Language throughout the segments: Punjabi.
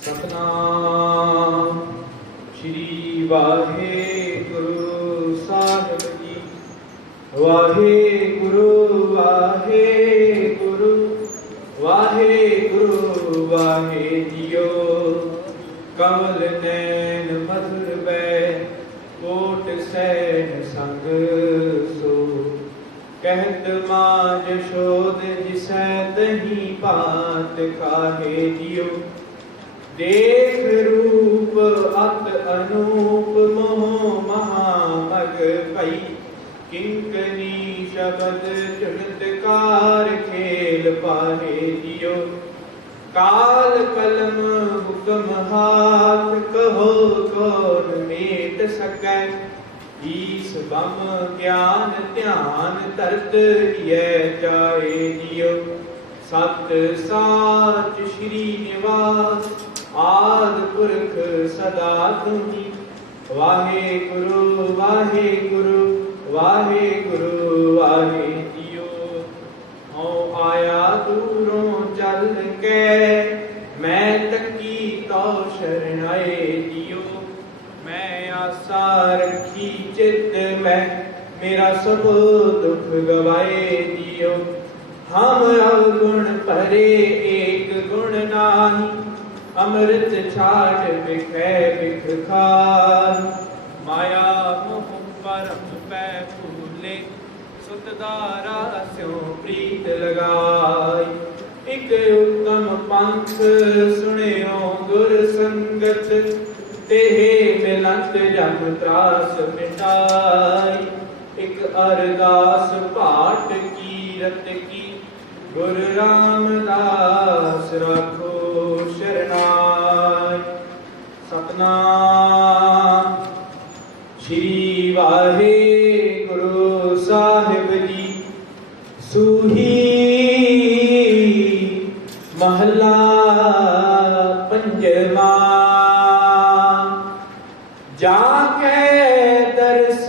सतनाम श्री वाहेगुरु साहिब जी। वाहेगुरु वाहेगुरु वाहेगुरु वाहे जियो। कमल नैन मधुर बै कोट सैन संग सो। कहत मां जशोद जिसै दही भात खाहे जियो। देख रूप अत अनूप मोह महामग भई। किंकनी शब्द चमत्कार खेल पाहे जियो। काल कलम हुक्म हाथ कहो कौन मेट सकै। ईस बम ज्ञान ध्यान तरत लिय जाए जियो। सत साच श्री निवास आद पुरख सदा तुम्ही। वाहेगुरु वाहेगुरु वाहेगुरु वाहे जियो। हूँ आया दूरों चल के मैं तकी तो शरणाए जियो। मैं आशा रखी चित में मेरा सब दुख गवाए जियो। हम अवगुण परे एक गुण नाही। अमृत छाट बिखै बिख खार। माया मोह परम पै फूले सुत दारा स्यों प्रीत लगाई। एक उत्तम पंथ सुनियो गुर संगत। तेहे मिलत जम त्रास मिटाई। एक अरदास पाठ कीरत की गुरु रामदास राखो शरणाई। सतनाम श्री वाहेगुरु साहिब जी। सूही महला पंजवा। जाके दर्श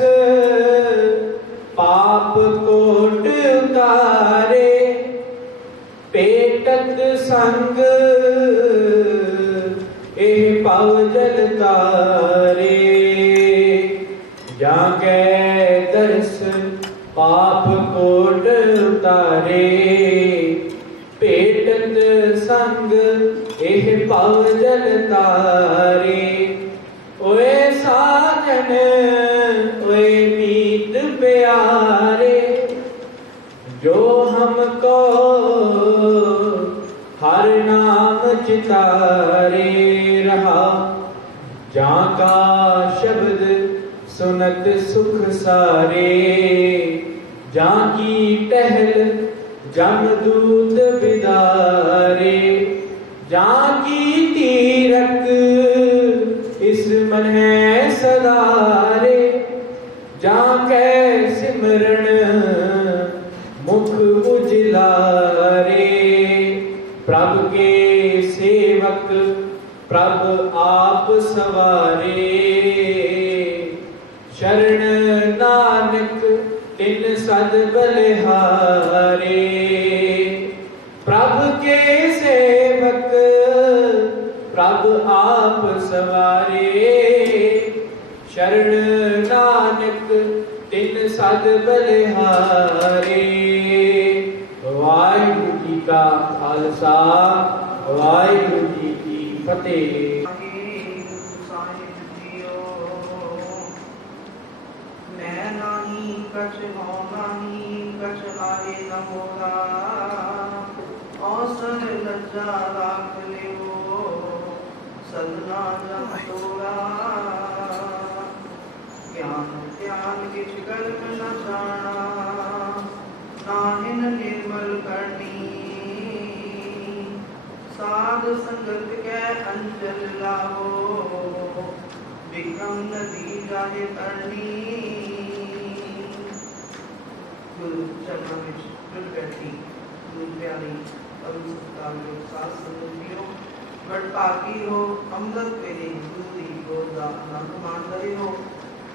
पाप कोट उतारे। पेटत संग एह पव जल तारे। जाके दर्श पाप कोट उतारे। पेटत संग एह पव जल तारे। ओए साजन ओए मीत प्यारे। जो हमको हर नाम चितारे रहा। जाका शब्द सुनत सुख सारे। जाकी टहल जमदूत बिदारे। जाकी तीरथ इस मन है सदारे। जाके सिमरण मुख उजलारे। प्रभ के सेवक प्रभ आप सवारे। शरण नानक तिन सद बलिहारे। प्रभ के सेवक प्रभ आप सवारे। शरण नानक तिन सद बलिहारे। वाहिगुरु जी का खालसा वाहिगुरु जी की फतेह। मैं नाही कछ हो नाही कछ आए न मोरा। औसर लज्जा राख लियो सदना जम तोरा। ज्ञान ध्यान किछ कर्म न जाना। नाहिन निर्मल करनी। साध संगत के अंचल लाओ। विक्रम नदी जाहे तरनी। गुरु चरणों में जुट बैठी गुरु प्यारी परम सत्कार साथ संगतियों। बड़पाकी हो अमृत वेले गुरु दी गोदा आनंद मान रहे हो।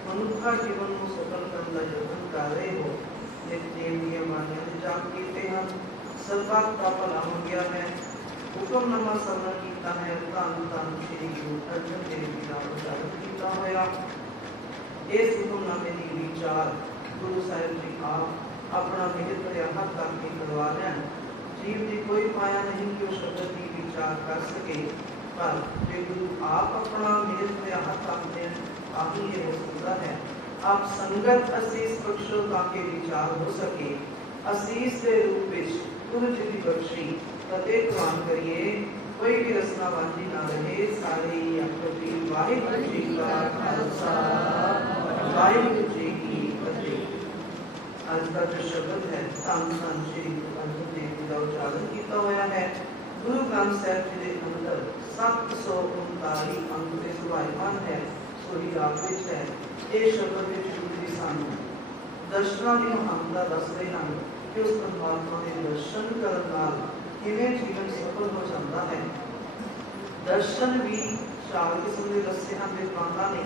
मनुष्य जीवन को सफल करना जतन कर रहे हो। नित्य नियम जान कीते हम सर्वात का भला हो गया है। ਹੁਕਮਨਾਮਾ ਸਰਵਣ ਕੀਤਾ ਹੈ। ਧੰਨ ਧੰਨ ਸ੍ਰੀ ਗੁਰੂ ਅਰਜਨ ਦੇਵ ਜੀ ਦਾ ਉਚਾਰਨ ਕੀਤਾ ਹੋਇਆ। ਇਸ ਹੁਕਮਨਾਮੇ ਦੀ ਵਿਚਾਰ ਗੁਰੂ ਸਾਹਿਬ ਜੀ ਆਪ ਆਪਣਾ ਮਿਹਰ ਭਰਿਆ ਹੱਥ ਕਰਕੇ ਕਰਵਾ ਲੈਣ। ਜੀਵ ਦੀ ਕੋਈ ਮਾਇਆ ਨਹੀਂ ਕਿ ਉਹ ਸ਼ਬਦ ਦੀ ਵਿਚਾਰ ਕਰ ਸਕੇ, ਪਰ ਜੇ ਗੁਰੂ ਆਪ ਆਪਣਾ ਮਿਹਰ ਭਰਿਆ ਹੱਥ ਰੱਖਦੇ ਹਨ ਤਾਂ ਹੀ ਇਹ ਹੋ ਸਕਦਾ ਹੈ। ਆਪ ਸੰਗਤ ਅਸੀਸ ਬਖਸ਼ੋ ਤਾਂ ਕਿ ਵਿਚਾਰ ਹੋ ਸਕੇ। ਅਸੀਸ ਦੇ ਰੂਪ ਵਿੱਚ ਗੁਰੂ ਜੀ ਦੀ ਬਖਸ਼ੀ ਅਤੇ ਪ੍ਰਵਾਨ ਕਰੀਏ। ਕੋਈ ਵੀ ਰਸਨਾ ਵਾਂਝੀ ਨਾ ਰਹੇ। ਸਾਰੇ ਹੀ ਆਖੋ ਜੀ ਵਾਹਿਗੁਰੂ ਜੀ ਕਾ ਖਾਲਸਾ ਵਾਹਿਗੁਰੂ ਜੀ ਕੀ ਫਤਿਹ। ਅੱਜ ਦਾ ਜੋ ਸ਼ਬਦ ਹੈ ਧੰਨ ਧੰਨ ਸ੍ਰੀ ਗੁਰੂ ਅਰਜਨ ਦੇਵ ਜੀ ਦਾ ਉਚਾਰਨ ਕੀਤਾ ਹੋਇਆ ਹੈ। ਗੁਰੂ ਗ੍ਰੰਥ ਸਾਹਿਬ ਜੀ ਦੇ ਅੰਦਰ 739 ਅੰਗ ਦੇ ਸੁਭਾਈਮਾਨ ਹੈ। ਸੋਹੀ ਰਾਗ ਵਿੱਚ ਹੈ। ਇਹ ਸ਼ਬਦ ਵਿੱਚ ਗੁਰੂ ਜੀ ਸਾਨੂੰ ਦਰਸ਼ਨਾਂ ਦੀ ਮਹਾਨਤਾ ਦੱਸ ਰਹੇ ਹਨ ਕਿ ਉਸ ਪਰਮਾਤਮਾ ਦੇ ਦਰਸ਼ਨ ਕਰਨ ਨਾਲ ਕਿਵੇਂ ਜੀਵਨ ਸਫਲ ਹੋ ਜਾਂਦਾ ਹੈ। ਦਰਸ਼ਨ ਵੀ ਚਾਰ ਕਿਸਮ ਦੇ ਦੱਸੇ ਹਨ ਵਿਦਵਾਨਾਂ ਨੇ।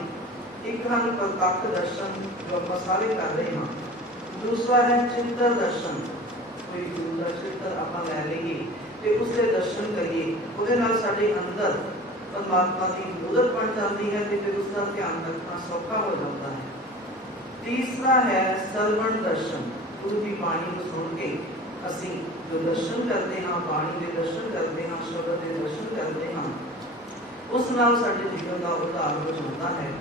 ਇੱਕ ਹਨ ਪ੍ਰਤੱਖ ਦਰਸ਼ਨ ਜੋ ਆਪਾਂ ਸਾਰੇ ਕਰ ਰਹੇ ਹਾਂ। ਦੂਸਰਾ ਹੈ ਚਿੰਤਨ ਦਰਸ਼ਨ, ਕੋਈ ਗੁਰੂ ਦਾ ਚਿੰਤਨ ਆਪਾਂ ਲੈ ਲਈਏ ਤੇ ਉਸਦੇ ਦਰਸ਼ਨ ਕਰੀਏ, ਉਹਦੇ ਨਾਲ ਸਾਡੇ ਅੰਦਰ ਪਰਮਾਤਮਾ ਦੀ ਮੁਦਤ ਬਣ ਜਾਂਦੀ ਹੈ ਤੇ ਫਿਰ ਉਸਦਾ ਧਿਆਨ ਰੱਖਣਾ ਸੌਖਾ ਹੋ ਜਾਂਦਾ ਹੈ। ਤੀਸਰਾ ਹੈ ਸਰਵਣ ਦਰਸ਼ਨ, ਗੁਰੂ ਦੀ ਬਾਣੀ ਨੂੰ ਸੁਣ ਕੇ ਅਸੀਂ ਜੋ ਦਰਸ਼ਨ ਕਰਦੇ ਹਾਂ, ਬਾਣੀ ਦੇ ਦਰਸ਼ਨ ਕਰਦੇ ਹਾਂ, ਸ਼ਬਦ ਦੇ ਦਰਸ਼ਨ ਕਰਦੇ ਹਾਂ, ਉਸ ਨਾਲ ਸਾਡੇ ਜੀਵਨ ਦਾ ਉਧਾਰ ਹੋ ਜਾਂਦਾ ਹੈ।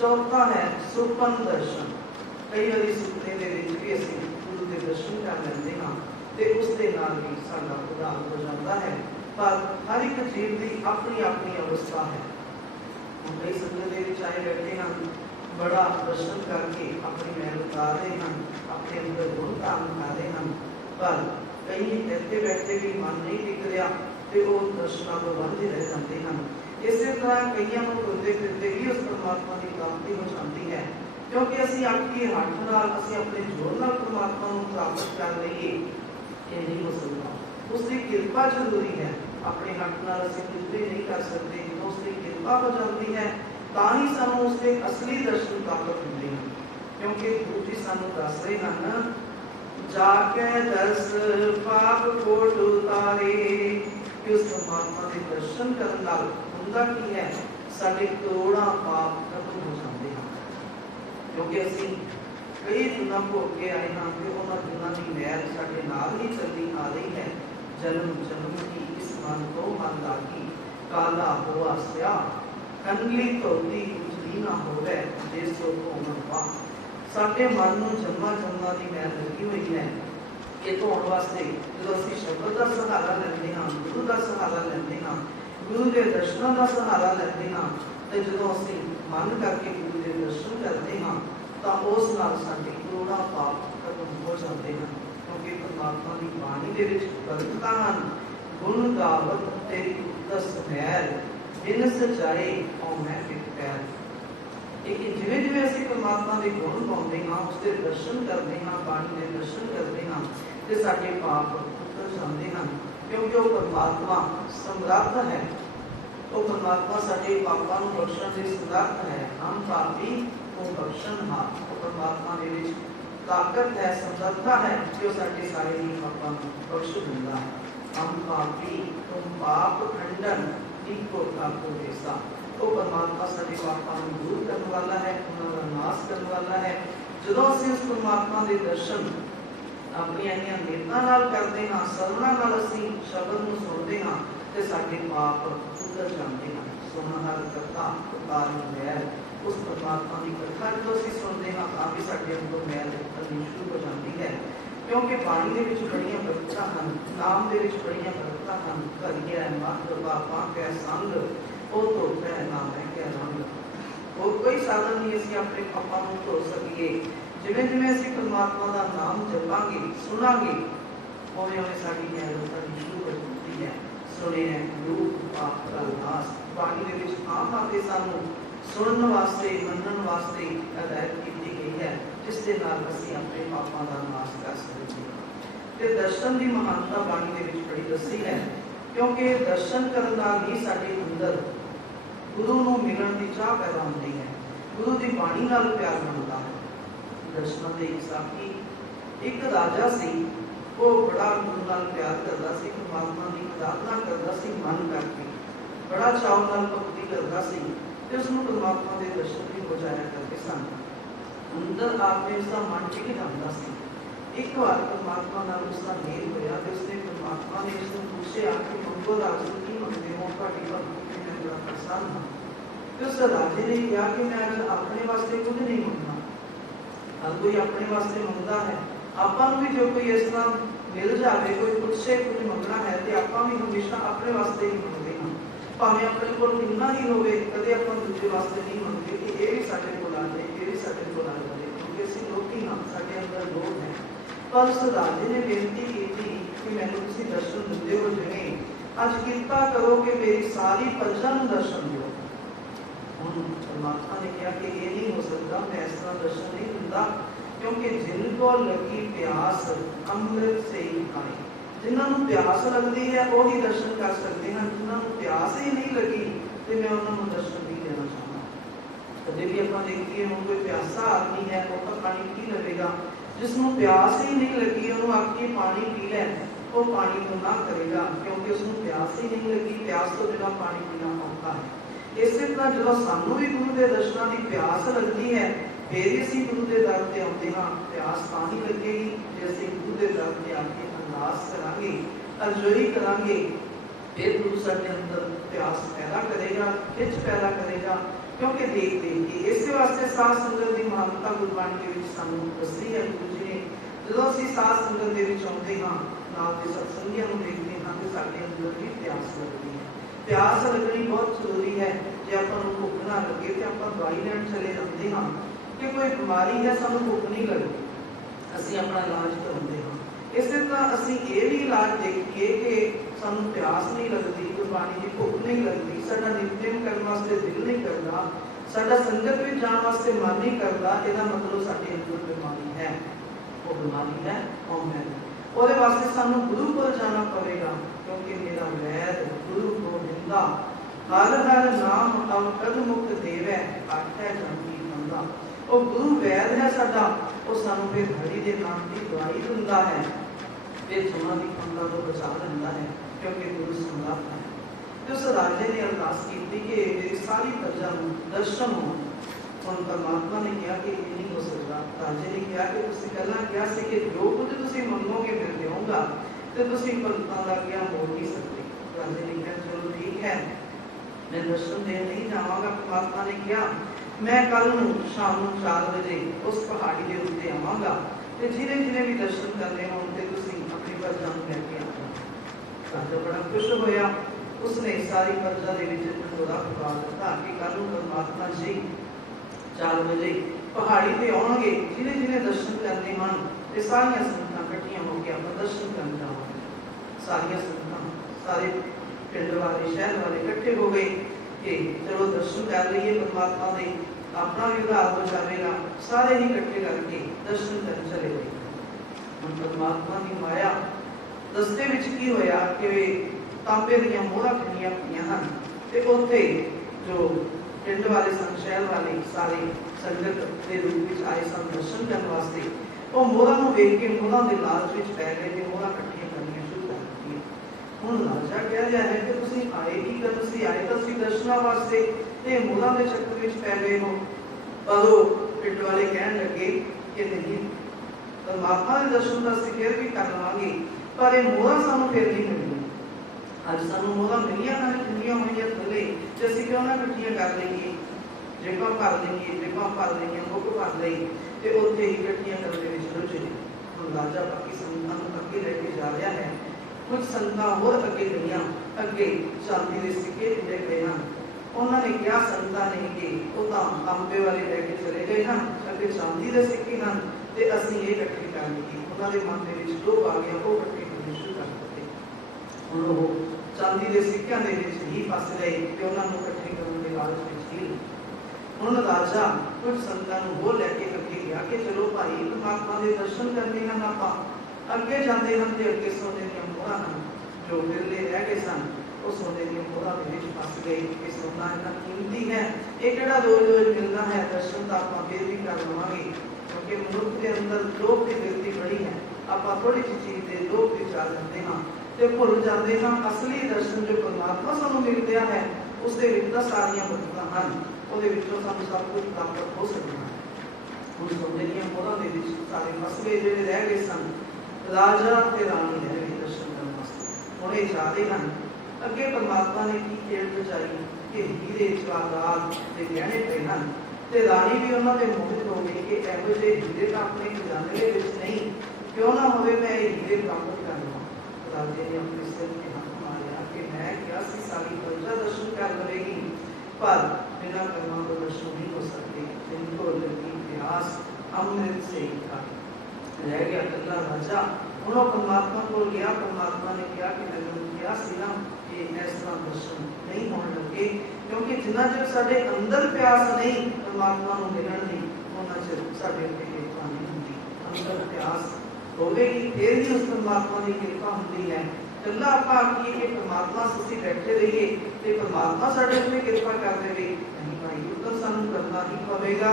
ਚੌਥਾ ਹੈ ਸੁਪਨ ਦਰਸ਼ਨ। ਕਈ ਵਾਰੀ ਸੁਪਨੇ ਦੇ ਵਿੱਚ ਵੀ ਅਸੀਂ ਗੁਰੂ ਦੇ ਦਰਸ਼ਨ ਕਰ ਲੈਂਦੇ ਹਾਂ ਤੇ ਉਸ ਦੇ ਨਾਲ ਵੀ ਸਾਡਾ ਉਧਾਰ ਹੋ ਜਾਂਦਾ ਹੈ। ਪਰ ਹਰ ਇੱਕ ਜੀਵ ਦੀ ਆਪਣੀ ਆਪਣੀ ਅਵਸਥਾ ਹੈ। ਹੁਣ ਕਈ ਸੰਗਤ ਦੇ ਵਿੱਚ ਆਏ ਬੈਠੇ ਹਨ, ਬੜਾ ਦਰਸ਼ਨ ਕਰਕੇ ਆਪਣੀ ਮਿਹਰ ਉਤਾਰ ਰਹੇ ਹਨ, ਆਪਣੇ ਅੰਦਰ ਗੁਣ ਧਾਰਨ ਕਰ ਰਹੇ ਹਨ, ਪਰ ਕਈ ਇੱਥੇ ਬੈਠੇ ਵੀ ਮਨ ਨਹੀਂ ਟਿਕ ਰਿਹਾ ਤੇ ਉਹ ਦਰਸ਼ਨਾਂ ਤੋਂ ਵਾਂਝੇ ਰਹਿ ਜਾਂਦੇ ਹਨ। ਇਸੇ ਤਰ੍ਹਾਂ ਕਈਆਂ ਨੂੰ ਤੁਰਦੇ ਫਿਰਦੇ ਹੀ ਉਸ ਪਰਮਾਤਮਾ ਦੀ ਪ੍ਰਾਪਤੀ ਹੋ ਜਾਂਦੀ ਹੈ, ਕਿਉਂਕਿ ਅਸੀਂ ਆਪਣੀ ਹੱਥ ਨਾਲ, ਅਸੀਂ ਆਪਣੇ ਜੋਰ ਨਾਲ ਪਰਮਾਤਮਾ ਨੂੰ ਪ੍ਰਾਪਤ ਕਰ ਲਈਏ, ਇਹ ਨਹੀਂ ਹੋ ਸਕਦਾ। ਉਸ ਦੀ ਕਿਰਪਾ ਜ਼ਰੂਰੀ ਹੈ। ਆਪਣੇ ਹੱਥ ਨਾਲ ਅਸੀਂ ਕੁਝ ਵੀ ਨਹੀਂ ਕਰ ਸਕਦੇ। ਜਦੋਂ ਉਸ ਦੀ ਕਿਰਪਾ ਹੋ ਜਾਂਦੀ ਹੈ ਤਾਂ ਹੀ ਸਾਨੂੰ ਉਸ ਦੇ ਅਸਲੀ ਦਰਸ਼ਨ ਪ੍ਰਾਪਤ ਹੁੰਦੇ ਹਨ। ਕਿਉਂਕਿ ਗੁਰੂ ਜੀ ਸਾਨੂੰ ਦੱਸ ਰਹੇ ਹਨ, ਜਾ ਕੇ ਦਰਸ ਪਾਪ ਕੋਟ ਉਤਾਰੇ, ਕਿ ਉਸ ਪਰਮਾਤਮਾ ਦੇ ਦਰਸ਼ਨ ਕਰਨ ਨਾਲ ਹੁੰਦਾ ਕੀ ਹੈ, ਸਾਡੇ ਕਰੋੜਾਂ ਪਾਪ ਖਤਮ ਹੋ ਜਾਂਦੇ ਹਨ। ਕਿਉਂਕਿ ਅਸੀਂ ਕਈ ਗੁਨਾਹ ਭੋਗ ਕੇ ਆਏ ਹਾਂ ਤੇ ਉਹਨਾਂ ਗੁਨਾਹਾਂ ਦੀ ਮੈਲ ਸਾਡੇ ਨਾਲ ਹੀ ਚੱਲੀ ਆ ਰਹੀ ਹੈ। ਜਨਮ ਜਨਮ ਦੀ ਇਸ ਮਨ ਤੋਂ ਮਨ ਲਾਗੀ, ਕਾਲਾ ਹੋਆ ਸਿਆ ਕੰਗਲੀ ਧੋਤੀ ਉਜਲੀ ਨਾ ਹੋਵੇ, ਜੇ ਸੋ ਧੋਣ ਪਾ। ਸਾਡੇ ਮਨ ਨੂੰ ਜੰਮਾ ਜੰਮਾ ਦੀ ਮੈਲ ਲੱਗੀ ਹੋਈ ਹੈ। ਇਹ ਧੋਣ ਵਾਸਤੇ ਜਦੋਂ ਅਸੀਂ ਸ਼ਬਦ ਦਾ ਸਹਾਰਾ ਲੈਂਦੇ ਹਾਂ, ਗੁਰੂ ਦਾ ਸਹਾਰਾ ਲੈਂਦੇ ਹਾਂ, ਗੁਰੂ ਦੇ ਦਰਸ਼ਨਾਂ ਦਾ ਸਹਾਰਾ ਲੈਂਦੇ ਹਾਂ, ਤੇ ਜਦੋਂ ਅਸੀਂ ਮਨ ਕਰਕੇ ਗੁਰੂ ਦੇ ਦਰਸ਼ਨ ਕਰਦੇ ਹਾਂ ਤਾਂ ਉਸ ਨਾਲ ਸਾਡੇ ਕਰੋੜਾਂ ਪਾਪ ਖਤਮ ਹੋ ਜਾਂਦੇ ਹਨ। ਕਿਉਂਕਿ ਪਰਮਾਤਮਾ ਦੀ ਬਾਣੀ ਦੇ ਵਿੱਚ ਬਰਕਤਾਂ ਹਨ। ਗੁਣ ਗਾਵਤ ਤੇਰੀ ਉਦਸ ਮੈਲ, ਬਿਨ ਸਚਾਏ ਔ ਮੈਂ ਫਿਕਰ। ਲੇਕਿਨ ਜਿਵੇਂ ਜਿਵੇਂ ਅਸੀਂ ਪਰਮਾਤਮਾ ਦੇ ਗੁਣ ਗਾਉਂਦੇ ਹਾਂ, ਉਸਦੇ ਦਰਸ਼ਨ ਕਰਦੇ ਹਾਂ, ਬਾਣੀ ਦੇ ਦਰਸ਼ਨ ਕਰਦੇ ਹਾਂ ਤੇ ਸਾਡੇ ਪਾਪ ਉਤਰ ਜਾਂਦੇ ਹਨ। ਕਿਉਂਕਿ ਉਹ ਪਰਮਾਤਮਾ ਸਮਰੱਥ ਹੈ। ਉਹ ਪਰਮਾਤਮਾ ਸਾਡੇ ਪਾਪਾਂ ਨੂੰ ਬਖਸ਼ਣ ਦੇ ਸਮਰੱਥ ਹੈ। ਹਮ ਪਾਪੀ ਉਹ ਬਖਸ਼ਣਹਾਰ। ਉਹ ਪਰਮਾਤਮਾ ਦੇ ਵਿੱਚ ਤਾਕਤ ਹੈ, ਸਮਰੱਥਾ ਹੈ ਕਿ ਉਹ ਸਾਡੇ ਸਾਰੇ ਹੀ ਪਾਪਾਂ ਨੂੰ ਬਖਸ਼ ਦਿੰਦਾ ਹੈ। ਹਮ ਪਾਪੀ ਤੁਮ ਪਾਪ ਖੰਡਨ ਇੱਕੋ ਤਾਕੋ ਦੇਸਾ। ਉਹ ਪਰਮਾਤਮਾ ਸਾਡੇ ਪਾਪਾਂ ਨੂੰ ਦੂਰ ਕਰਨ ਵਾਲਾ ਹੈ, ਉਹਨਾਂ ਦਾ ਨਾਸ਼ ਕਰਨ ਵਾਲਾ ਹੈ। ਜਦੋਂ ਅਸੀਂ ਉਸ ਪਰਮਾਤਮਾ ਦੇ ਦਰਸ਼ਨ ਆਪਣੀਆਂ ਨੇਤਾਂ ਨਾਲ ਕਰਦੇ ਹਾਂ, ਸਰਵਣਾ ਨਾਲ ਅਸੀਂ ਸ਼ਬਦ ਨੂੰ ਸੁਣਦੇ ਹਾਂ ਤੇ ਸਾਡੇ ਪਾਪ ਉਤਰ ਜਾਂਦੇ ਹਨ। ਸੁਣਨ ਕਰਤਾ ਉਤਾਰ ਮੈਲ, ਉਸ ਪਰਮਾਤਮਾ ਦੀ ਕਥਾ ਜਦੋਂ ਅਸੀਂ ਸੁਣਦੇ ਹਾਂ ਤਾਂ ਵੀ ਸਾਡੇ ਅੰਦਰ ਮੈਲ ਉਤਰਨੀ ਸ਼ੁਰੂ ਹੋ ਜਾਂਦੀ ਹੈ। ਕਿਉਂਕਿ ਬਾਣੀ ਦੇ ਵਿੱਚ ਬੜੀਆਂ ਬਰਕਤਾਂ ਹਨ, ਨਾਮ ਦੇ ਵਿੱਚ ਬੜੀਆਂ ਬਰਕਤਾਂ ਹਨ। ਘਰੀਏ ਮਤ ਬਾਪਾਂ ਕੈ ਸੰਗ, ਉਹ ਧੋਤਾ ਨਾਮ ਹੈ ਕਿ ਰੰਗ। ਹੋਰ ਕੋਈ ਸਾਧਨ ਨਹੀਂ ਅਸੀਂ ਆਪਣੇ ਪਾਪਾਂ ਨੂੰ ਧੋ ਸਕੀਏ। ਜਿਵੇਂ ਜਿਵੇਂ ਅਸੀਂ ਪਰਮਾਤਮਾ ਦਾ ਨਾਮ ਜਪਾਂਗੇ, ਸੁਣਾਂਗੇ, ਉਵੇਂ ਉਵੇਂ ਸਾਡੀ ਮੈਲ ਉਤਰਨੀ ਸ਼ੁਰੂ ਹੋ ਜਾਂਦੀ ਹੈ। ਸੁਣਿਆ ਗੁਰੂ ਪਾਪ ਦਾ ਨਾਸ। ਬਾਣੀ ਦੇ ਵਿੱਚ ਆਮ ਆ ਕੇ ਸਾਨੂੰ ਸੁਣਨ ਵਾਸਤੇ, ਮੰਨਣ ਵਾਸਤੇ ਹਦਾਇਤ ਕੀਤੀ ਗਈ ਹੈ, ਜਿਸ ਦੇ ਨਾਲ ਅਸੀਂ ਆਪਣੇ ਪਾਪਾਂ ਦਾ ਨਾਸ ਕਰ ਸਕਦੇ ਹਾਂ। ਤੇ ਦਰਸ਼ਨ ਦੀ ਮਹਾਨਤਾ ਬਾਣੀ ਦੇ ਵਿੱਚ ਬੜੀ ਦੱਸੀ ਹੈ, ਕਿਉਂਕਿ ਦਰਸ਼ਨ ਕਰਨ ਨਾਲ ਹੀ ਸਾਡੇ ਅੰਦਰ ਗੁਰੂ ਨੂੰ ਮਿਲਣ ਦੀ ਚਾਹ ਪੈਦਾ ਹੁੰਦੀ ਹੈ, ਗੁਰੂ ਦੀ ਬਾਣੀ ਨਾਲ ਪਿਆਰ ਬਣਦਾ ਹੈ। ਦਰਸ਼ਨਾਂ ਦੇ ਸਾਖੀ ਇੱਕ ਰਾਜਾ ਸੀ, वो बड़ा गुरु नाल प्यार करता सी, परमात्मा की आराधना करता सी, मन करके बड़ा चाव नाल भगती करता सी ते उसनूं परमात्मा के दर्शन भी हो जाया करते सन। अंदर आके उसका मन टिक जाता सी। एक बार परमात्मा नाल उसका मेल होया ते उसने परमात्मा ने उसनूं पूछे आके मंगो राजू की मंगदे हो, तुहाडी भगती मैं बड़ा प्रसन्न हां। ते उस राजे ने कहा कि मैं अज अपने वास्ते कुछ नहीं मंगना। हर कोई अपने वास्ते मंगता है, आपां नूं भी जो कोई इस तरह मिल जाए, कोई पूछे कुछ मंगना है तो आपां भी हमेशा अपने वास्ते ही मंगते हैं। भावें अपने कोल कितना ही होवे, कदे आपां दूजे वास्ते नहीं मंगते कि ये भी साडे कोल आ जाए, ये भी साडे कोल आ जाए, क्योंकि असीं लोक ही हां, साडे अंदर लोभ है। पर उस राजे ने बेनती की कि मैनूं तुसीं दर्शन दिंदे हो, जिवें अज किरपा करो कि मेरी सारी प्रजा नूं दर्शन दिओ। हुण परमात्मा ने कहा कि ये नहीं हो सकता, मैं इस तरह दर्शन नहीं दिंदा, क्योंकि जिनको लगी प्यास अमृत से ही खाए। जिन्होंने प्यास लगती है वो ही दर्शन कर सकते हैं, जिन्होंने प्यास ही नहीं लगी तो मैं उन्होंने दर्शन नहीं देना चाहता। कभी भी अपना देखिए हम कोई प्यासा आदमी है वो तो पानी पी लेगा, जिसनों प्यास ही नहीं लगी उन्होंने आके पानी पी लै वो पानी तो ना करेगा, क्योंकि उसको प्यास ही नहीं लगी। प्यास तो बिना पानी पीना औखा है। इस तरह जो सानू भी गुरु के दर्शनों की प्यास लगती है, फिर ही असीं गुरु के दर से आते हाँ। प्यास ਤਾਂ ही लगेगी जे असीं गुरु के दर से आके अरदास करांगे, अर्जोई करांगे, फिर गुरु साडे अंदर प्यास पैदा करेगा, खिच पैदा करेगा। क्योंकि देख के इस वास्ते साध संगत की महानता गुरबाणी के विच सानू दसी है। गुरु जी ने जो असीं साध संगत के विच आउंदे हां, नाल दे सत्संगियां नूं देखदे हां कि साडे अंदर भी प्यास लगदी है। प्यास लगनी बहुत जरूरी है। जे आपां नूं भुख ना लगे तो आपां दवाई लैण चले जांदे हां कि कोई बीमारी है, सानू भुख नहीं लगती, असीं अपना इलाज कराउंदे हां। इस तरह असीं ये भी इलाज देखिए कि सानू प्यास नहीं लगती, गुरबाणी की भुख नहीं लगती, साडा नित्यम करने वास्ते दिल नहीं करता, साडा संगत में जाण वास्ते मन नहीं करता, इसदा मतलब साडे अंदर बीमारी है। वो बीमारी है कौन है? ਉਹਦੇ वास्ते सानू गुरु को जाना पड़ेगा, क्योंकि मेरा वैद गुरु गोबिंदा हर हर नाम अवकद मुक्त देवै आठै जंगी बंदा। वो गुरु वैद है साडा, वो सानू फिर हरि दे नाम की दवाई दिंदा है, फिर जमां दी फंदा तो बचा लैंदा है, क्योंकि गुरु संगत है। तो उस राजे ने अरदास की कि मेरी सारी प्रजा नूं दर्शन हो। ਹੁਣ परमात्मा ने कहा कि ये नहीं हो सकता। राजे ने कहा कि तुसीं पहलां कहा सी कि जो कुछ तुसीं मंगोगे मैं देऊंगा, तो तुसीं भगतां दा क्या मोड़ नहीं सकते। राजे ने कहा चलो ठीक है, मैं दर्शन देने नहीं जावांगा। परमात्मा ने कहा मैं कल नूं शाम नूं 4 बजे उस पहाड़ी के उत्ते आवांगा, ते जिन्हें जिन्हें भी दर्शन करने होण ते तुसीं अपनी प्रजा नूं लैके आना। राजा बड़ा खुश होया, उसने सारी प्रजा दे विच ढोरा पवा दित्ता कि कल नूं परमात्मा जी 4 बजे पहाड़ी पे आउणगे, जिन्हें जिन्हें दर्शन करने हैं ते सारियां संगतां इकट्ठियां होकर आपां दर्शन करन जावांगे। सारियां संगतां सारे पिंड वाले शहर वाले इकट्ठे हो गए कि चलो दर्शन कर लईए परमात्मा दे, अपना भी उद्धार हो जाएगा। सारे ही इकट्ठे करके दर्शन करन चले गए। हुण परमात्मा की माया रस्ते विच की होया कि तांबे दीयां मोहरां खड़ियां पईयां हन ते उत्थे जो पिंड वाले सन, शहर वाले सारे संगत के रूप में आए सन दर्शन करने वास्ते। वो मोहरां नूं वेख के मोहरां दे लालच विच पै गए ते मोहरां इकट्ठियां करनियां शुरू कर दित्तियां। हुण राजा कह रहा है कि तुसीं आए की करन सी, आए तां सी दर्शनां वास्ते ते मोहरां दे चक्कर विच पै गए हो। पर वो पिंड वाले कहण लगे कि नहीं, परमात्मा दे दर्शन तां असीं फिर भी कर लवांगे, पर ये मोहरां सानूं फिर नहीं मिलणीਆਂ। अज सानू मोहरां मिलियां हैं चुनियां होईयां थले, ते असीं क्यों ना इकट्ठियां कर लईए, जेबां भर लईए, जेबां भर लईआं, मुख भर लई ते उत्थे ही इकट्ठियां करन दे विच रुझ गए। हुण राजा बाकी संगतां नूं अगे लैके जा रहा है। कुछ संगतां होर अगे गईआं, अगे चांदी दे सिक्के दिंदे गए हन। उन्होंने कहा संगतां ने कि वो तां तांबे वाले लैके चले गए हन, अगे चांदी दे सिक्के हन ते असीं ये इकट्ठे कर लईए। उन्हां दे मन दे विच लोभ आ गया, वो इकट्ठे करने शुरू कर दित्ते। हुण वो चांदी के सिक्कियां दे विच ही फस गए ते उन्हां नूं इकट्ठे करन दे लालच विच ही। हुण राजा कुछ संतां नूं होर लैके अगे गया कि चलो भाई परमात्मा दे दर्शन करने हन, आपां अगे जांदे हन ते अगे सोने दीआं मोहरां हन। जो विरले रह गए सन वो सोने दीआं मोहरां दे विच फस गए कि सोना इन्ना कीमती है, ये किहड़ा रोज रोज मिलना है। दर्शन तां आपां फिर भी कर लवांगे, क्योंकि मनुख के अंदर लोभ की वृत्ति बड़ी है। ਆਪਾਂ ਥੋੜੀ ਜਿਹੀ ਚੀਜ਼ ਦੇ ਲੋਭ ਵਿੱਚ ਆ ਜਾਂਦੇ ਹਾਂ ਤੇ ਭੁੱਲ ਜਾਂਦੇ ਹਾਂ ਅਸਲੀ ਦਰਸ਼ਨ ਜੋ ਪਰਮਾਤਮਾ ਸਾਨੂੰ ਮਿਲਦਾ ਹੈ ਉਸ ਦੇ ਵਿੱਚ ਤਾਂ ਸਾਰੀਆਂ ਬਰਕਤਾਂ ਹਨ, ਉਹਦੇ ਵਿੱਚੋਂ ਸਾਨੂੰ ਸਭ ਕੁਝ ਪ੍ਰਾਪਤ ਹੋ ਸਕਦਾ ਹੈ। ਹੁਣ ਸੋਨੇ ਦੀਆਂ ਮੋਹਰਾਂ ਦੇ ਵਿੱਚ ਸਾਰੇ ਮਸਲੇ ਜਿਹੜੇ ਰਹਿ ਗਏ ਸਨ, ਰਾਜਾ ਤੇ ਰਾਣੀ ਰਹਿ ਗਏ ਦਰਸ਼ਨ ਕਰਨ ਵਾਸਤੇ, ਹੁਣ ਇਹ ਚਾਹਦੇ ਹਨ। ਅੱਗੇ ਪਰਮਾਤਮਾ ਨੇ ਕੀ ਖੇਡ ਰਚਾਈ ਕਿ ਹੀਰੇ ਜਵਾਹਰਾਤ ਦੇ ਗਹਿਣੇ ਪਏ ਹਨ ਤੇ ਰਾਣੀ ਵੀ ਉਹਨਾਂ ਦੇ ਮੋਹਿਤ ਹੋ ਗਈ ਕਿ ਇਹੋ ਜਿਹੇ ਹੀਰੇ ਤਾਂ ਆਪਣੇ ਖਜ਼ਾਨੇ ਦੇ ਵਿੱਚ ਨਹੀਂ, ਕਿਉਂ ਨਾ ਹੋਵੇ ਮੈਂ ਇਹ ਹੀਰੇ ਪ੍ਰਾਪਤ ਕਰ ਲਵਾਂ। ਰਾਜੇ ਨੇ ਆਪਣੇ ਸਿਰ ਤੇ ਹੱਥ ਮਾਰਿਆ ਕਿ ਮੈਂ ਕਿਹਾ ਸੀ ਸਾਰੀ ਪ੍ਰਜਾ ਦਰਸ਼ਨ ਕਰ ਲਵੇਗੀ, ਪਰ ਬਿਨਾਂ ਕਰਮਾਂ ਤੋਂ ਦਰਸ਼ਨ ਨਹੀਂ ਹੋ ਸਕਦੇ। ਜਿनको लगी प्यास अमृत से ही रह गया कल्ला राजा। ਹੁਣ ਉਹ ਪਰਮਾਤਮਾ ਕੋਲ ਗਿਆ, ਪਰਮਾਤਮਾ ਨੇ ਕਿਹਾ ਕਿ ਮੈਨੂੰ ਕਿਹਾ ਸੀ ਨਾ ਕਿ ਇਸ ਤਰ੍ਹਾਂ ਦਰਸ਼ਨ ਨਹੀਂ ਹੋਣ ਲੱਗੇ, ਕਿਉਂਕਿ ਜਿੰਨਾ ਚਿਰ ਸਾਡੇ ਅੰਦਰ ਪਿਆਸ ਨਹੀਂ ਪਰਮਾਤਮਾ ਨੂੰ ਮਿਲਣ ਦੀ, ਉਹਨਾਂ ਚਿਰ ਸਾਡੇ ਉੱਤੇ ਕਿਰਪਾ ਨਹੀਂ ਹੁੰਦੀ। ਅੰਦਰ ਪਿਆਸ ਹੋਵੇਗੀ ਫਿਰ ਹੀ ਉਸ ਪਰਮਾਤਮਾ ਦੀ ਕਿਰਪਾ ਹੁੰਦੀ ਹੈ। ਕੱਲਾ ਆਪਾਂ ਆਖੀਏ ਕਿ ਪਰਮਾਤਮਾ ਅਸੀਂ ਬੈਠੇ ਰਹੀਏ ਤੇ ਪਰਮਾਤਮਾ ਸਾਡੇ ਉੱਤੇ ਕਿਰਪਾ ਕਰ ਦੇਵੇ, ਨਹੀਂ ਭਾਈ, ਉਦਮ ਸਾਨੂੰ ਕਰਨਾ ਹੀ ਪਵੇਗਾ,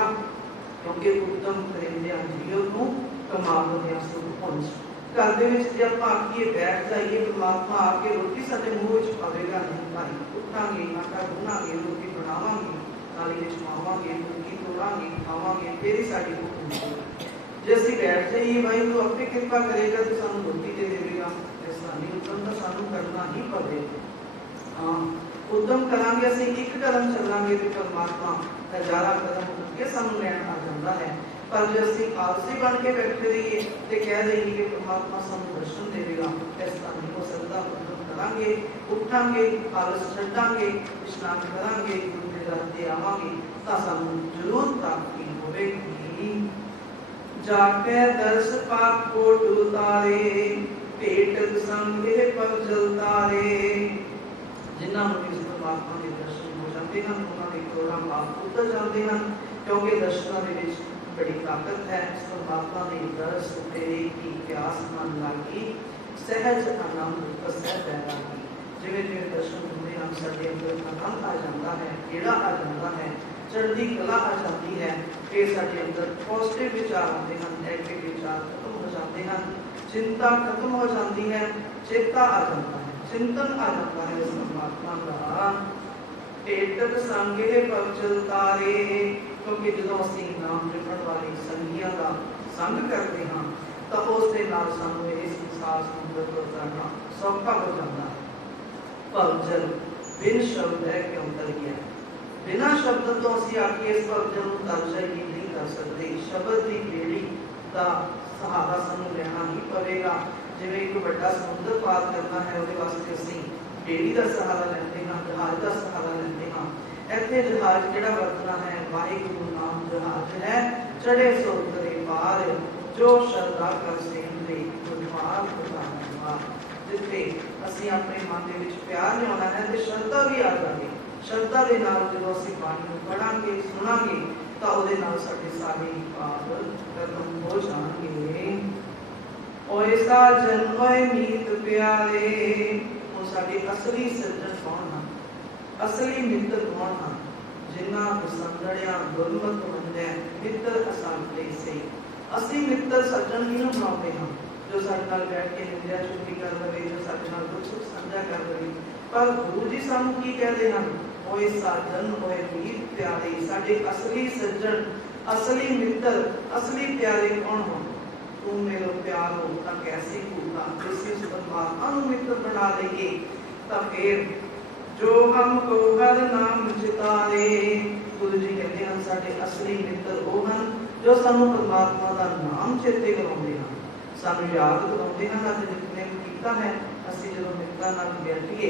ਕਿਉਂਕਿ ਉਦਮ ਕਰਿੰਦਿਆਂ ਜੀਵ ਨੂੰ ਕਮਾਉਂਦਿਆਂ ਸੁਖ ਪਹੁੰਚ। ਘਰ ਦੇ ਵਿੱਚ ਜੇ ਆਪਾਂ ਆਖੀਏ ਬੈਠ ਜਾਈਏ ਪਰਮਾਤਮਾ ਆ ਕੇ ਰੋਟੀ ਸਾਡੇ ਮੂੰਹ ਵਿੱਚ ਪਾਵੇਗਾ, ਨਹੀਂ ਭਾਈ, ਉੱਠਾਂਗੇ, ਆਟਾ ਗੁੰਨਾਂਗੇ, ਰੋਟੀ ਬਣਾਵਾਂਗੇ, ਥਾਲੀ ਵਿੱਚ ਪਾਵਾਂਗੇ, ਮੁਰਗੀ ਤੋੜਾਂਗੇ, ਖਾਵਾਂਗੇ, ਫਿਰ ਹੀ ਸਾਡੀ ਭੁੱਖ ਮਿਟੇਗੀ। ਜੇ ਅਸੀਂ ਬੈਠ ਜਾਈਏ ਭਾਈ ਤੂੰ ਆਪੇ ਕਿਰਪਾ ਕਰੇਗਾ ਤੇ ਸਾਨੂੰ ਰੋਟੀ ਦੇ ਦੇਵੇਗਾ, ਇਸ ਤਰ੍ਹਾਂ ਨਹੀਂ, ਉਦਮ ਤਾਂ ਸਾਨੂੰ ਕਰਨਾ ਹੀ ਪਵੇਗਾ। ਹਾਂ, ਉਦਮ ਕਰਾਂਗੇ, ਅਸੀਂ ਇੱਕ ਕਦਮ ਚੱਲਾਂਗੇ ਤੇ ਪਰਮਾਤਮਾ ਹਜ਼ਾਰਾਂ ਕਦਮ ਉੱਠ ਕੇ ਸਾਨੂੰ ਲੈਣ ਆ ਜਾਂਦਾ ਹੈ। ਪਰ ਜੇ ਅਸੀਂ ਆਲਸੀ ਬਣ ਕੇ ਬੈਠੇ ਰਹੀਏ ਤੇ ਕਹਿ ਦਈਏ ਕਿ ਪਰਮਾਤਮਾ ਸਾਨੂੰ ਦਰਸ਼ਨ ਦੇਵੇਗਾ, ਇਸ ਤਰ੍ਹਾਂ ਨਹੀਂ ਹੋ ਸਕਦਾ। ਉਦਮ ਕਰਾਂਗੇ, ਉੱਠਾਂਗੇ, ਆਲਸ ਛੱਡਾਂਗੇ, ਇਸ਼ਨਾਨ ਕਰਾਂਗੇ, ਗੁਰੂ ਦੇ ਦਰ ਤੇ ਆਵਾਂਗੇ ਤਾਂ ਸਾਨੂੰ ਜ਼ਰੂਰ ਪ੍ਰਾਪਤੀ ਹੋਵੇਗੀ। ਜਾਕੇ ਦਰਸ ਪਾਕ ਕੋਟ ਉਤਾਰੇ, ਭੇਟ ਸੰਗੇ ਪਰ ਜਲ ਤਾਰੇ। ਜਿਨ੍ਹਾਂ ਨੂੰ ਇਸ ਪਰਮਾਤਮਾ ਦੇ ਦਰਸ਼ਨ ਹੋ ਜਾਂਦੇ ਹਨ ਉਹਨਾਂ ਦੇ ਕਰੋੜਾਂ ਪਾਪ ਉਤਰ ਜਾਂਦੇ ਹਨ, ਕਿਉਂਕਿ ਦਰਸ਼ਨਾਂ ਦੇ ਵਿੱਚ ਬੜੀ ਤਾਕਤ ਹੈ। ਇਸ ਪਰਮਾਤਮਾ ਦੇ ਦਰਸ ਤੇ ਕੀ ਪਿਆਸ ਮਨ ਲਾਗੀ, ਸਹਿਜ ਆਨੰਦ ਪਸੈ ਪੈਦਾ ਕੀ। ਜਿਵੇਂ ਜਿਵੇਂ ਦਰਸ਼ਨ ਹੁੰਦੇ ਹਨ ਸਾਡੇ ਅੰਦਰ ਆਨੰਦ ਆ ਜਾਂਦਾ ਹੈ, ਕਿਹੜਾ ਆ ਜਾਂਦਾ ਹੈ, ਚੜ੍ਹਦੀ ਕਲਾ ਆ ਜਾਂਦੀ ਹੈ, ਫਿਰ ਸਾਡੇ ਅੰਦਰ ਪੋਜ਼ਿਟਿਵ ਵਿਚਾਰ ਆਉਂਦੇ ਹਨ, ਨੈਗੇਟਿਵ ਵਿਚਾਰ ਖਤਮ ਹੋ ਜਾਂਦੇ ਹਨ, ਚਿੰਤਾ ਖਤਮ ਹੋ ਜਾਂਦੀ ਹੈ, ਚੇਤਾ ਆ ਜਾਂਦਾ ਹੈ, ਚਿੰਤਨ ਆ ਜਾਂਦਾ ਹੈ ਇਸ ਪਰਮਾਤਮਾ ਦਾ। ਭੇਟਤ ਸੰਗੇ ਪਵਚਲ ਤਾਰੇ, ਕਿਉਂਕਿ ਜਦੋਂ ਅਸੀਂ ਨਾਮ ਜਪਣ ਵਾਲੇ ਸੰਗੀਆਂ ਦਾ ਸੰਗ ਕਰਦੇ ਹਾਂ ਤਾਂ ਉਸ ਦੇ ਨਾਲ ਸਾਨੂੰ ਇਹ ਸੰਸਾਰ ਸਮੁੰਦਰ ਤੋਂ ਤਰਨਾ ਸੌਖਾ ਹੋ ਜਾਂਦਾ ਹੈ। ਭਵਜਲ ਬਿਨ ਸ਼ਬਦ ਹੈ ਕਿਉਂ ਤਰ ਗਿਆ, ਬਿਨਾਂ ਸ਼ਬਦ ਤੋਂ ਅਸੀਂ ਆਖੀਏ ਇਸ ਭਵਜਲ ਨੂੰ ਤਰ ਜਾਈਏ ਨਹੀਂ ਕਰ ਸਕਦੇ। ਸ਼ਬਦ ਦੀ ਬੇੜੀ ਦਾ ਸਹਾਰਾ ਸਾਨੂੰ ਲੈਣਾ ਹੀ ਪਵੇਗਾ। ਜਿਵੇਂ ਇੱਕ ਵੱਡਾ ਸਮੁੰਦਰ ਪਾਰ ਕਰਨਾ ਹੈ ਉਹਦੇ ਵਾਸਤੇ ਅਸੀਂ ਬੇੜੀ ਦਾ ਸਹਾਰਾ ਲੈਂਦੇ ਹਾਂ, ਜਹਾਜ਼ ਦਾ ਸਹਾਰਾ ਲੈਂਦੇ ਹਾਂ। ਇੱਥੇ ਜਹਾਜ਼ ਕਿਹੜਾ ਵਰਤਣਾ ਹੈ, ਵਾਹਿਗੁਰੂ ਨਾਮ ਜਹਾਜ਼ ਹੈ, ਚੜੇ ਸੋ ਉਤਰੇ ਪਾਰ, ਜੋ ਸ਼ਰਧਾ ਕਰ ਸੇਂਦੇ ਗੁਰਮਾਰ ਬਤਾਵਾ। ਜਿੱਥੇ ਅਸੀਂ ਆਪਣੇ ਮਨ ਦੇ ਵਿੱਚ ਪਿਆਰ ਲਿਆਉਣਾ ਹੈ ਤੇ ਸ਼ਰਧਾ ਵੀ ਆ ਜਾਵੇ। ਸ਼ਰਧਾ ਦੇ ਨਾਲ ਜਦੋਂ ਅਸੀਂ ਬਾਣੀ ਨੂੰ ਪੜਾਂਗੇ, ਸੁਣਾਂਗੇ ਤਾਂ ਉਹਦੇ ਨਾਲ ਸਾਡੇ ਸਾਰੇ ਪਾਪ ਖਤਮ ਹੋ ਜਾਣਗੇ। ਓਏ ਸਾਜਨ ਓਏ ਮੀਤ ਪਿਆਰੇ, ਉਹ ਸਾਡੇ ਅਸਲੀ ਸੱਜਣ ਕੌਣ ਹਨ, ਅਸਲੀ ਮਿੱਤਰ ਕੌਣ ਹਨ, ਜਿਨ੍ਹਾਂ ਸੰਗੜਿਆਂ ਗੁਰਮਤਿ ਮੰਨੈ ਮਿੱਤਰ ਅਸਾਂਤੇ ਸੇ। ਅਸੀਂ ਮਿੱਤਰ ਸੱਜਣ ਕਿਹਨੂੰ ਬਣਾਉਂਦੇ ਹਾਂ, ਜੋ ਸਾਡੇ ਨਾਲ ਬੈਠ ਕੇ ਨਿੰਦਿਆ ਚੁਗਲੀ ਕਰ ਲਵੇ, ਜੋ ਸਾਡੇ ਨਾਲ ਦੁੱਖ ਸੁੱਖ ਸਾਂਝਾ ਕਰ ਲਵੇ। ਪਰ ਗੁਰੂ ਜੀ ਸਾਨੂੰ ਕੀ ਕਹਿੰਦੇ ਹਨ, ਓਏ ਸਾਜਨ ਓਏ ਮੀਤ ਪਿਆਰੇ। ਸਾਡੇ ਅਸਲੀ ਸੱਜਣ, ਅਸਲੀ ਮਿੱਤਰ, ਅਸਲੀ ਪਿਆਰੇ ਕੌਣ ਹੋਣ। ਤੂੰ ਮੇਰਾ ਪਿਆਰ ਹੋ ਤਾਂ ਕੈਸੇ ਹੋਗਾ, ਕਿਸੇ ਪਰਮਾਤਮਾ ਨੂੰ ਮਿੱਤਰ ਬਣਾ ਲਈਏ ਤਾਂ ਫਿਰ ਜੋ ਹਮ ਕੋ ਹਰ ਨਾਮ ਚਿਤਾਰੇ। ਗੁਰੂ ਜੀ ਕਹਿੰਦੇ ਹਨ ਸਾਡੇ ਅਸਲੀ ਮਿੱਤਰ ਉਹ ਹਨ ਜੋ ਸਾਨੂੰ ਪਰਮਾਤਮਾ ਦਾ ਨਾਮ ਚੇਤੇ ਕਰਾਉਂਦੇ ਹਨ, ਸਾਨੂੰ ਯਾਦ ਕਰਾਉਂਦੇ ਹਨ। ਅੱਜ ਨਿਤਨੇਮ ਕੀਤਾ ਹੈ, ਅਸੀਂ ਜਦੋਂ ਮਿੱਤਰਾਂ ਨਾਲ ਬੈਠੀਏ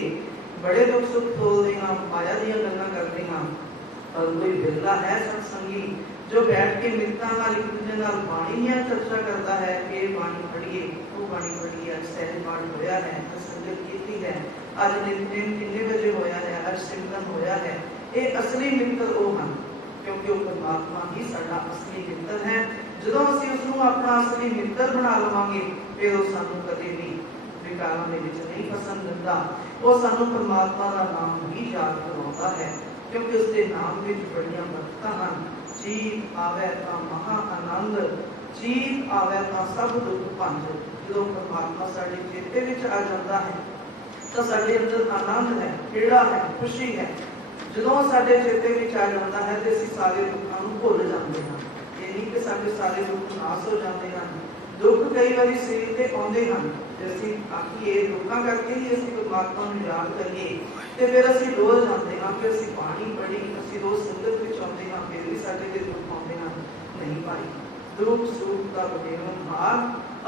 ਬੜੇ ਦੁੱਖ ਸੁੱਖ ਤੋਲਦੇ ਹਾਂ, ਮਾਇਆ ਦੀਆਂ ਗੱਲਾਂ ਕਰਦੇ ਹਾਂ। ਪਰ ਕੋਈ ਵਿਰਲਾ ਹੈ ਸਤਸੰਗੀ ਜੋ ਬੈਠ ਕੇ ਮਿੱਤਰਾਂ ਨਾਲ ਇੱਕ ਦੂਜੇ ਨਾਲ ਬਾਣੀ ਦੀਆਂ ਚਰਚਾ ਕਰਦਾ ਹੈ ਕਿ ਇਹ ਬਾਣੀ ਪੜ੍ਹੀਏ, ਉਹ ਬਾਣੀ ਪੜ੍ਹੀਏ, ਅੱਜ ਸਹਿਜ ਪਾਠ ਹੋਇਆ ਹੈ, ਸੰਗਤ ਕੀਤੀ ਹੈ, ਅੱਜ ਨਿਤਨੇਮ ਕਿੰਨੇ ਵਜੇ ਹੋਇਆ ਹੈ, ਅੱਜ ਸਿਮਰਨ ਹੋਇਆ ਹੈ। ਇਹ ਅਸਲੀ ਮਿੱਤਰ ਉਹ ਹਨ, ਕਿਉਂਕਿ ਉਹ ਪਰਮਾਤਮਾ ਹੀ ਸਾਡਾ ਅਸਲੀ ਮਿੱਤਰ ਹੈ। ਜਦੋਂ ਅਸੀਂ ਉਸ ਨੂੰ ਆਪਣਾ ਅਸਲੀ ਮਿੱਤਰ ਬਣਾ ਲਵਾਂਗੇ ਫਿਰ ਉਹ ਸਾਨੂੰ ਕਦੇ ਵੀ ਵਿਕਾਰਾਂ ਦੇ ਵਿੱਚ ਨਹੀਂ ਫਸਣ ਦਿੰਦਾ। ਉਹ ਸਾਨੂੰ ਪਰਮਾਤਮਾ ਦਾ ਨਾਮ ਹੀ ਯਾਦ ਕਰਵਾਉਂਦਾ ਹੈ, ਕਿਉਂਕਿ ਉਸ ਦੇ ਨਾਮ ਵਿੱਚ ਬੜੀਆਂ ਬਰਕਤਾਂ ਹਨ। ਜੀਤ ਆਵੇ ਤਾਂ ਮਹਾ ਆਨੰਦ, ਜੀਤ ਆਵੇ ਤਾਂ ਸਭ ਦੁੱਖ ਭੰਜ। जो परमात्मा साडे चेते विच आ जाता है तो साडे अंदर आनंद है, खेड़ा है, खुशी है। जो साडे चेते विच आ जाता है तो असीं सारे दुखों नूं भुल जाते हैं। ये नहीं कि साडे सारे दुख नाश हो जाते हैं। दुख कई बार शरीर ते आउंदे हैं ते असीं आखीए दुखां करके ही असीं परमात्मा नूं याद करिए ते फिर असीं डोल जाते हैं। फिर असीं पानी पड़ी, असीं रोज संगत विच आउंदे हैं, फिर भी साडे ते दुख आउंदे हैं। नहीं भाई, दुख सुख का बनेवन हार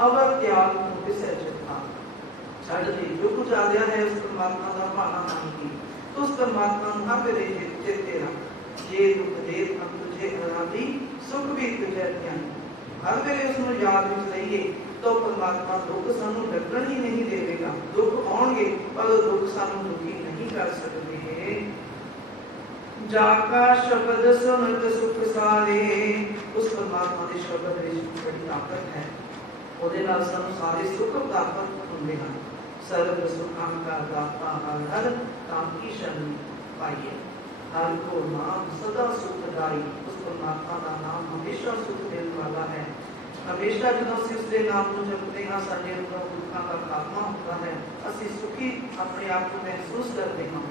अवर त्याग होते सहजता छड़ दे। जो कुछ आ गया है उस परमात्मा का भाना मानेगी तो उस परमात्मा नूं हर वेले चेते रख। जे दुख दे तब तुझे अनादि सुख भी तुझे ज्ञान। हर वेले उसनूं याद विच लईए तो परमात्मा दुख सानूं लगण ही नहीं देवेगा। दुख आउणगे पर दुख सानूं दुखी नहीं कर सकते। जाका शब्द सुनत सुख सारे, उस परमात्मा के शब्द विच बड़ी ताकत है। ਉਹਦੇ ਨਾਲ ਸਾਨੂੰ ਸਾਰੇ ਸੁਖ ਪ੍ਰਾਪਤ ਹੁੰਦੇ ਹਨ। ਸਰਬ ਸੁਖਾਂ ਕਾ ਦਾਤਾ ਹਰਿ ਹਰਿ ਤਾਂ ਕੀ ਸ਼ਰਨ ਪਾਈਏ। ਹਰਿ ਕੋ ਨਾਮ ਸਦਾ ਸੁਖਦਾਈ। ਉਸ ਪਰਮਾਤਮਾ ਦਾ ਨਾਮ ਹਮੇਸ਼ਾ ਸੁਖ ਦੇਣ ਵਾਲਾ ਹੈ। ਹਮੇਸ਼ਾ ਜਦੋਂ ਅਸੀਂ ਉਸ ਦੇ ਨਾਮ ਨੂੰ ਜਪਦੇ ਹਾਂ ਸਾਡੇ ਅੰਦਰ ਦੁੱਖਾਂ ਦਾ ਖਾਤਮਾ ਹੁੰਦਾ ਹੈ। ਅਸੀਂ ਸੁਖੀ ਆਪਣੇ ਆਪ ਨੂੰ ਮਹਿਸੂਸ ਕਰਦੇ ਹਾਂ।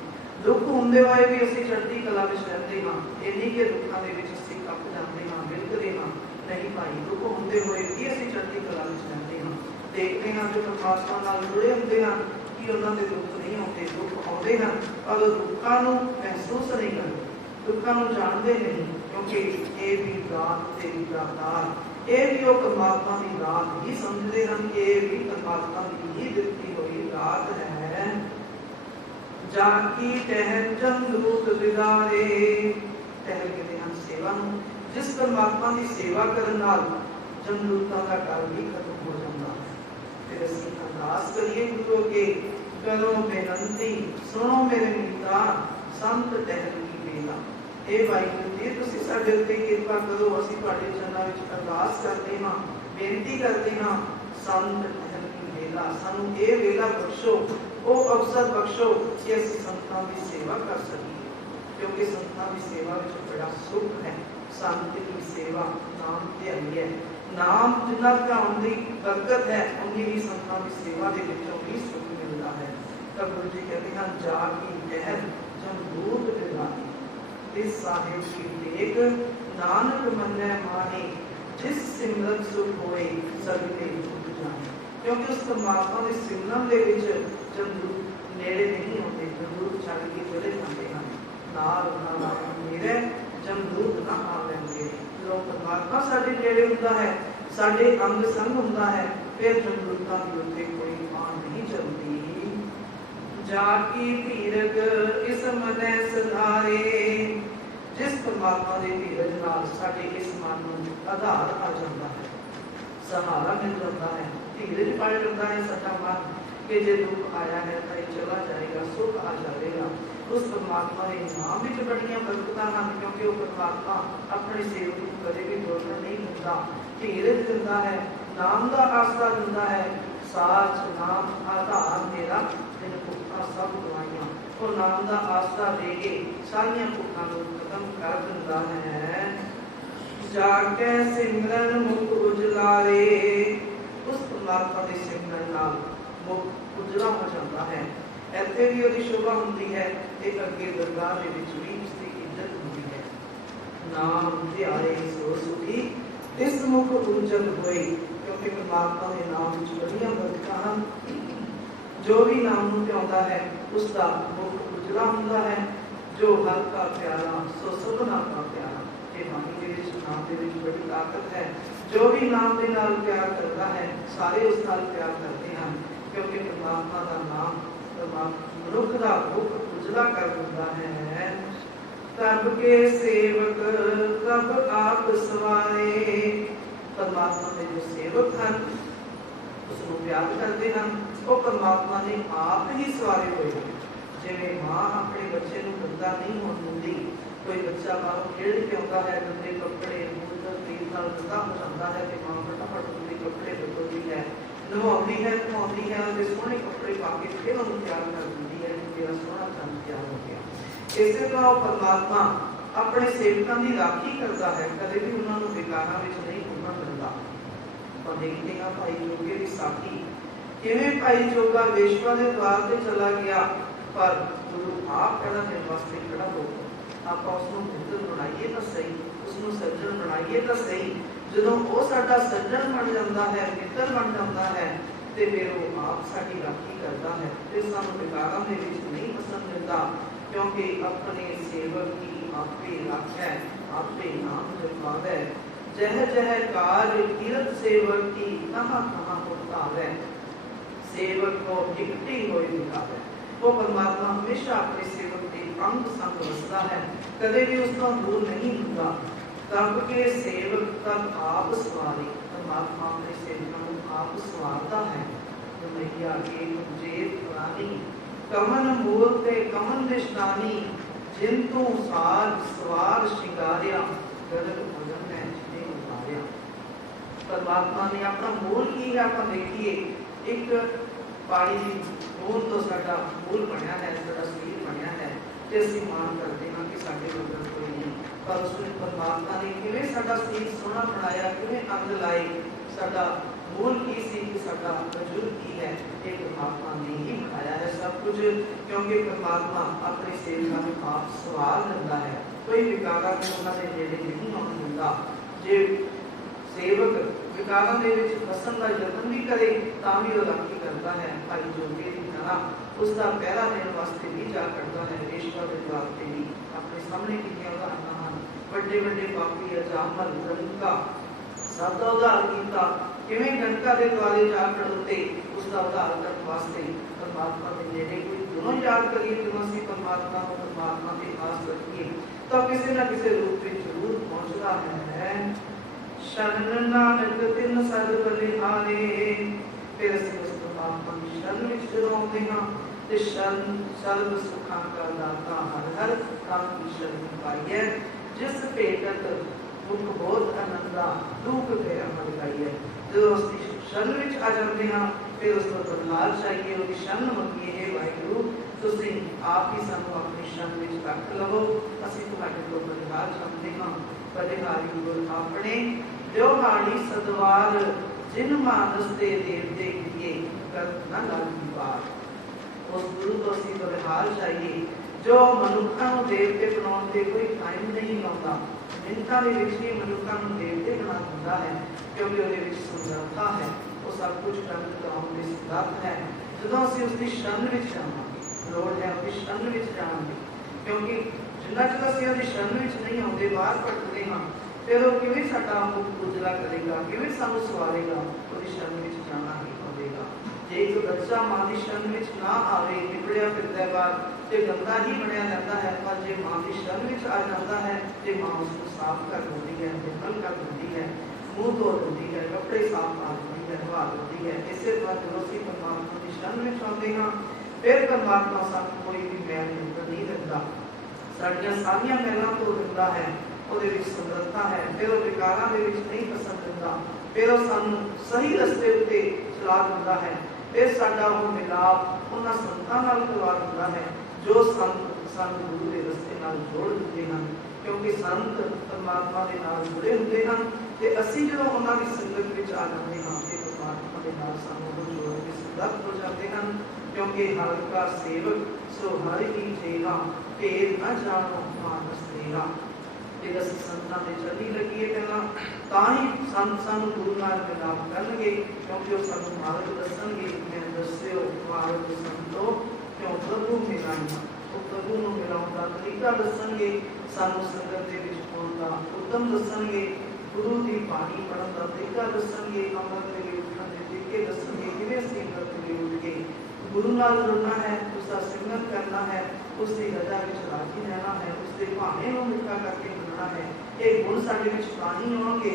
ਦੁੱਖ ਹੁੰਦੇ ਹੋਏ ਵੀ ਅਸੀਂ ਚੜ੍ਹਦੀ ਕਲਾ ਵਿੱਚ ਰਹਿੰਦੇ ਹਾਂ। ਇਹ ਨਹੀਂ ਕਿ ਦੁੱਖਾਂ ਦੇ ਵਿੱਚ ਅਸੀਂ ਕੱਪ ਜਾਂਦੇ ਹਾਂ, ਵਿਲਕਦੇ ਹਾਂ। नहीं भाई, दुख होंदे हुए भी असीं चढ़ती कला विच रहंदे हां। देखते हैं जो परमात्मा नाल जुड़े हुंदे हां कि उन्हां दे दुख नहीं आउंदे। दुख आउंदे हां पर दुखां नूं महसूस नहीं करदे, दुखां नूं जाणदे नहीं, क्योंकि ये भी दात तेरी दातार, ये भी वो परमात्मा की दात ही समझते हैं कि ये भी परमात्मा की ही दित्ती हुई दात है। जाकी टहल जंदूत बिगाड़े, टहल कहते हैं सेवा नूं। जिस परमात्मा की सेवा करने नाल जमदूतां का डर भी खत्म हो जाता है। फिर असीं अरदास करिए गुरु अगे, करो बेनंती सुनो मेरे मीता, संत टहल की बेला। हे वाहिगुरू जी, तुसीं साडे उत्ते किरपा करो। असीं तुहाडे चरनां विच अरदास करदे हां, बेनती करदे हां। संत टहल की बेला, सानूं ये वेला बख्शो, वो अवसर बख्शो कि असीं संतां की सेवा कर सकीए, क्योंकि संतां की सेवा विच बड़ा सुख है। संत की सेवा नाम ध्याई है। नाम जिन्ना ध्यान की बरकत है उन्नी ही संतां की सेवा के विचों भी सुख मिलता है। तब गुरु जी कहते हैं जाकी टहल जमदूत बिगाड़ी, इस साहिब की टेक नानक मन्नै माने, जिस सिमरन सुख होए सगले दुख जाने। क्योंकि उस परमात्मा के सिमरन दे विच जमदूत नेड़े नहीं आते, जमदूत छड़ के चले जाते हैं। नाल नाल मेरे जमदूत ना आ लेंगे। जो परमात्मा साडे नेड़े हुंदा है, साडे अंग संग हुंदा है, फिर जमदूतां दी उत्ते कोई मान नहीं चलती। जाकी धीरज इस मनै सधारे, जिस परमात्मा दे धीरज नाल साडे इस मन नूं आधार आ जाता है, सहारा मिल जाता है, धीरज पड़ जाता है साडा मन कि जे दुख आया है तो ये चला जाएगा, सुख आ जाएगा। उस परमात्मा के नाम विच बड़ियां बरकतां हैं, क्योंकि वो परमात्मा अपने सेवक को कदे भी दोषण नहीं दिंदा, धीरज दिंदा है, नाम का आसरा दिंदा है। साच नाम आधार मेरा जिन भुखा सब दवाइयां, वो नाम का आसरा दे के सारियां भुखां नूं खत्म कर दिंदा है। जाके सिमरन मुख उजलारे, उस परमात्मा के सिमरन नाल मुख उजला हो जाता है। ਇੱਥੇ ਵੀ ਉਹਦੀ ਸ਼ੋਭਾ ਹੁੰਦੀ ਹੈ ਤੇ ਅੱਗੇ ਦਰਬਾਰ ਦੇ ਵਿੱਚ ਵੀ ਉਸ ਦੀ ਇੱਜ਼ਤ ਹੁੰਦੀ ਹੈ। ਨਾਮ ਧਿਆਏ ਸੋ ਸੁਖੀ ਤਿਸ ਮੁਖ ਉਜਲ ਹੋਏ, ਕਿਉਂਕਿ ਪਰਮਾਤਮਾ ਦੇ ਨਾਮ ਵਿੱਚ ਬੜੀਆਂ ਬਰਕਤਾਂ ਹਨ। ਜੋ ਵੀ ਨਾਮ ਨੂੰ ਧਿਆਉਂਦਾ ਹੈ ਉਸ ਦਾ ਮੁਖ ਉਜਲਾ ਹੁੰਦਾ ਹੈ। ਜੋ ਹਰ ਕਾ ਪਿਆਰਾ ਸੋ ਸਭਨਾ ਕਾ ਪਿਆਰਾ। ਇਹ ਬਾਣੀ ਦੇ ਵਿੱਚ ਨਾਮ ਦੇ ਵਿੱਚ ਬੜੀ ਤਾਕਤ ਹੈ। ਜੋ ਵੀ ਨਾਮ ਦੇ ਨਾਲ ਪਿਆਰ ਕਰਦਾ ਹੈ ਸਾਰੇ ਉਸ ਨਾਲ ਪਿਆਰ ਕਰਦੇ ਹਨ, ਕਿਉਂਕਿ ਪਰਮਾਤਮਾ ਦਾ ਨਾਮ मनुख का मुख उजला कर दिंदा है। तब के सेवक तब आप सवारे, परमात्मा के जो सेवक हैं उसको प्यार करते हैं, वो परमात्मा ने आप ही सवारे हुए। जिवें मां अपने बच्चे को गंदा नहीं होने दिंदी, कोई बच्चा बाहर खेल के आता है, गंदे कपड़े मूत्र तेल नाल गंदा हो जाता है तो मां फटाफट उसके कपड़े बदलती है, नहाउंदी है, धुआउंदी है, उसके सोहने कपड़े पा के फिर उन्हें तैयार कर देती है कि तेरा सोहना चंद तैयार हो गया। इस तरह परमात्मा अपने सेवकों की राखी करता है, कदे भी उन्होंने विकारां विच नहीं घुमण दिंदा। ਆਪਾਂ ਦੇਖਦੇ ਹਾਂ ਭਾਈ ਜੋਗੇ ਦੀ ਸਾਖੀ, ਕਿਵੇਂ ਭਾਈ ਜੋਗਾ ਵੇਸ਼ਵਾ ਦੇ ਦਵਾਰ ਤੇ ਚਲਾ ਗਿਆ, ਪਰ ਗੁਰੂ ਆਪ ਪੈਦਾ ਦੇਣ ਵਾਸਤੇ ਖੜਾ ਹੋ ਗਿਆ। ਆਪਾਂ ਉਸ ਨੂੰ ਮਿੱਤਰ ਬਣਾਈਏ ਤਾਂ ਸਹੀ, ਉਸ ਨੂੰ ਸੱਜਣ ਬਣਾਈਏ ਤਾਂ ਸਹੀ। ਜਦੋਂ ਉਹ ਸਾਡਾ ਸੱਜਣ ਬਣ ਜਾਂਦਾ ਹੈ, ਮਿੱਤਰ ਬਣ ਜਾਂਦਾ ਹੈ, ਤੇ ਫਿਰ ਉਹ ਆਪ ਸਾਡੀ ਰਾਖੀ ਕਰਦਾ ਹੈ, ਤੇ ਸਾਨੂੰ ਵਿਕਾਰਾਂ ਦੇ ਵਿੱਚ ਨਹੀਂ ਪਸੰਦ ਦਿੰਦਾ, ਕਿਉਂਕਿ ਆਪਣੇ ਸੇਵਕ ਦੀ ਆਪੇ ਰਾਖੈ, आपे नाम जपावै, जह जह कार्य कीरत सेवक की कहाँ कहाँ उतावै, सेवक को टिकटी होई दिखावै। वो परमात्मा हमेशा अपने सेवक के अंग संग वसदा है, कदे भी उसका दूर नहीं होता। तब के सेवक तब आप सवारी, परमात्मा अपने सेवकों को आप सवारता है। तो मैया के जेत पुरानी कमन मूल ते कमन निशानी, जिंतु सार सवार शिंगारिया, गलत भजन है जिन्हें उतारिया। परमात्मा ने अपना मूल की है, आप देखिए एक पानी मूल तो साडा मूल बनया है, साडा शरीर बनया है, ते असीं मान करते हैं कि साडे वरगा कोई नहीं, पर उसने परमात्मा ने किवें साडा शरीर सोहना बनाया, किवें अंग लाए, साडा मूल की सी कि साडा वजूद की है, एक परमात्मा ने ही बनाया है सब कुछ। क्योंकि परमात्मा अपने सेवकों को आप सवाल दिंदा है, कोई विकारा में उन्होंने नेड़े नहीं आउण दिंदा। जे सेवक विकारा दे विच फसन दा यतन भी करे तां भी वो राखी करता है। भाई जोगे की तरह उसका पहरा देने वास्ते भी जा करता है, वेश्या दे द्वार ते भी अपने सामने कितने उदाहरण हैं, बड़े बड़े पापी अजामल गणका सबका उदाहरण किया, किवें गणका दे द्वारे जा खड़ोते उसका उदाहरण करने वास्ते परमात्मा के नेड़े कोई दोनों याद करिए, जो असीं परमात्मा को परमात्मा के आस रखिए तो किसी न किसी रूप में जरूर पहुंचता है। शरण नानक तिन सद बलिहारे, फिर असीं उस परमात्मा की शरण विच जदों आउंदे हां ते शरण सर्व सुखां का दाता हर हर काम की शरण पाइए, जिस भेटत दुख बहुत आनंदा दुख के अमल पाइए। जो उसकी शरण विच आ जाते हैं फिर उसको बदलाव चाहिए, उसकी शरण मंगिए, हे वाहिगुरू तुसीं आप ही सानू अपनी शरण विच रख लवो, असीं तुहाडे कोल बलिहार चाहते हां। बलिहारी गुर अपने दिओहाड़ी सदवार, जिन मानस दे देवते किए कर न लागी बार। उस गुरु को असीं बलिहार चाहिए जो मनुखां नूं देवते बनाउण ते कोई टाइम नहीं लाउंदा, मिन्नतां दे विच ही मनुखां नूं देवते बना दिंदा है, क्योंकि उहदे विच समर्था है, वो सब कुछ करन कराउण दे समर्थ है। जदों असीं उसकी शरण विच जावांगे, लोड़ है उसकी शरण विच जाण दी, क्योंकि जिन्ना चਿਰ ਅਸੀਂ ਉਹਦੀ शरण विच नहीं आउंदे बाहर भटकदे हां, फिर ਉਹ ਕਿਵੇਂ ਸਾਡਾ ਮੁਖ ਉਜਲਾ ਕਰੇਗਾ, ਕਿਵੇਂ ਸਾਨੂੰ ਸਵਾਰੇਗਾ, ਉਹਦੀ शरण विच जाना ही पवेगा। जे एक बच्चा मां की शरण विच ना आवे, निबड़िया फिरदा बाहर ते गंदा ही बनया रहता है, पर जे मां की शरण विच आ जाता है ते मां उसको साफ कर देती है, निर्मल कर देती है, मुंह धो देती है, कपड़े साफ कर देती है, नवा देती है। इसे तरह जो असीं परमात्मा की शरण विच आउंदे हां फिर परमात्मा सानू कोई भी मैल नहीं दिंदा, साडियां सारियां मैलां धो दिंदा है, ਉਹਦੇ ਵਿੱਚ ਸਮਰੱਥਾ ਹੈ, ਫਿਰ ਉਹ ਵਿਕਾਰਾਂ ਦੇ ਵਿੱਚ ਨਹੀਂ ਫਸਣ ਦਿੰਦਾ, ਫਿਰ ਉਹ ਸਾਨੂੰ ਸਹੀ ਰਸਤੇ ਉੱਤੇ ਚਲਾ ਦਿੰਦਾ ਹੈ, ਫਿਰ ਸਾਡਾ ਉਹ ਮਿਲਾਪ ਉਹਨਾਂ ਸੰਤਾਂ ਨਾਲ ਕਰਵਾ ਦਿੰਦਾ ਹੈ ਜੋ ਸਾਨੂੰ ਗੁਰੂ ਦੇ ਰਸਤੇ ਨਾਲ ਜੋੜ ਦਿੰਦੇ ਹਨ। ਕਿਉਂਕਿ ਸੰਤ ਪਰਮਾਤਮਾ ਦੇ ਨਾਲ ਜੁੜੇ ਹੁੰਦੇ ਹਨ ਤੇ ਅਸੀਂ ਜਦੋਂ ਉਹਨਾਂ ਦੀ ਸੰਗਤ ਵਿੱਚ ਆ ਜਾਂਦੇ ਹਾਂ ਤੇ ਪਰਮਾਤਮਾ ਦੇ ਨਾਲ ਸਾਨੂੰ ਉਹ ਜੋੜ ਕੇ ਸਮਰੱਥ ਹੋ ਜਾਂਦੇ ਹਨ। क्योंकि हर का सेवक सो हर ही देगा, भेद न जानो मानस देगा। फिर असीं संतां दे चली लगिए पहला तां ही संत सानू गुरु नाल मिलाप करनगे, क्योंकि वो सानू मार्ग दसणगे। मैं दस्सिओ मार्ग संतो क्यों प्रभु मिलाना, वो प्रभु नूं मिलाउण दा तरीका दसणगे, सानू संगत दे विच होण दा उत्तम दसणगे, गुरु दी बाणी पढ़न दा तरीका दसणगे, अमृत वेले उठण दे तरीके दसणगे, किवें असीं अमृत वेले उठ के गुरु नाल जुड़ना है, उसका सिमरन करना है, उसकी रजा विच राजी रहना है, उसके भाने नूं मिठा करके मनना है। ये गुण साडे विच पानी होणगे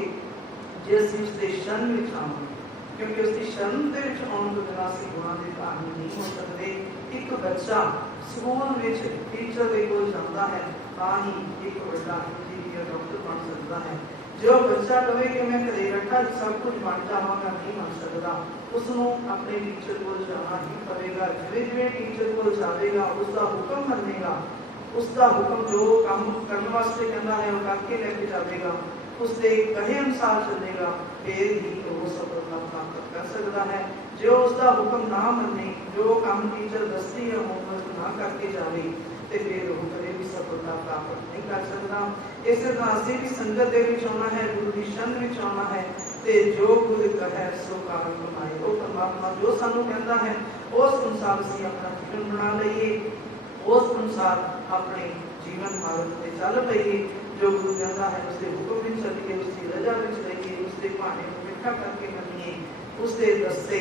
जे असीं उसके शरण विच आवांगे, क्योंकि उसकी शरण दे विच आउण तों बिना असीं गुणां दे भागी नहीं हो सकदे। एक बच्चा स्कूल विच टीचर दे कोल जांदा है तां ही एक वड्डा इंजीनियर डॉक्टर बन सकदा है। जो बच्चा कहे कि मैं घरे बैठा सब कुछ बन जावांगा, नहीं बन सकता, उसनों अपने टीचर को जाना ही पड़ेगा। जिवें जिवें टीचर को जाएगा उसका हुक्म मनेगा, उसका हुक्म जो काम करने वास्ते कहना है वो करके लेके जाएगा। उसके कहे अनुसार चलेगा, फिर ही वो सफलता प्राप्त कर सकता है। जो उसका हुक्म ना मने, जो काम टीचर दसती है होमवर्क ना करके जावे, तो फिर वो कभी भी सफलता प्राप्त नहीं कर सकता। इस तरह से भी संगत दे विच आना है, गुरु की शरण विच आना है, ते जो गुरु कहे सो कारण बनाए। वो परमात्मा जो सानू कहता है उस अनुसार असीं अपना जीवन बना लईए, उस अनुसार अपने जीवन मार्ग पे चल पईए। जो गुरु कहता है उसके हुक्म में चलिए, उसकी रजा में रहिए, उसके भाने को मिठा करके मनिए, उसके दस्ते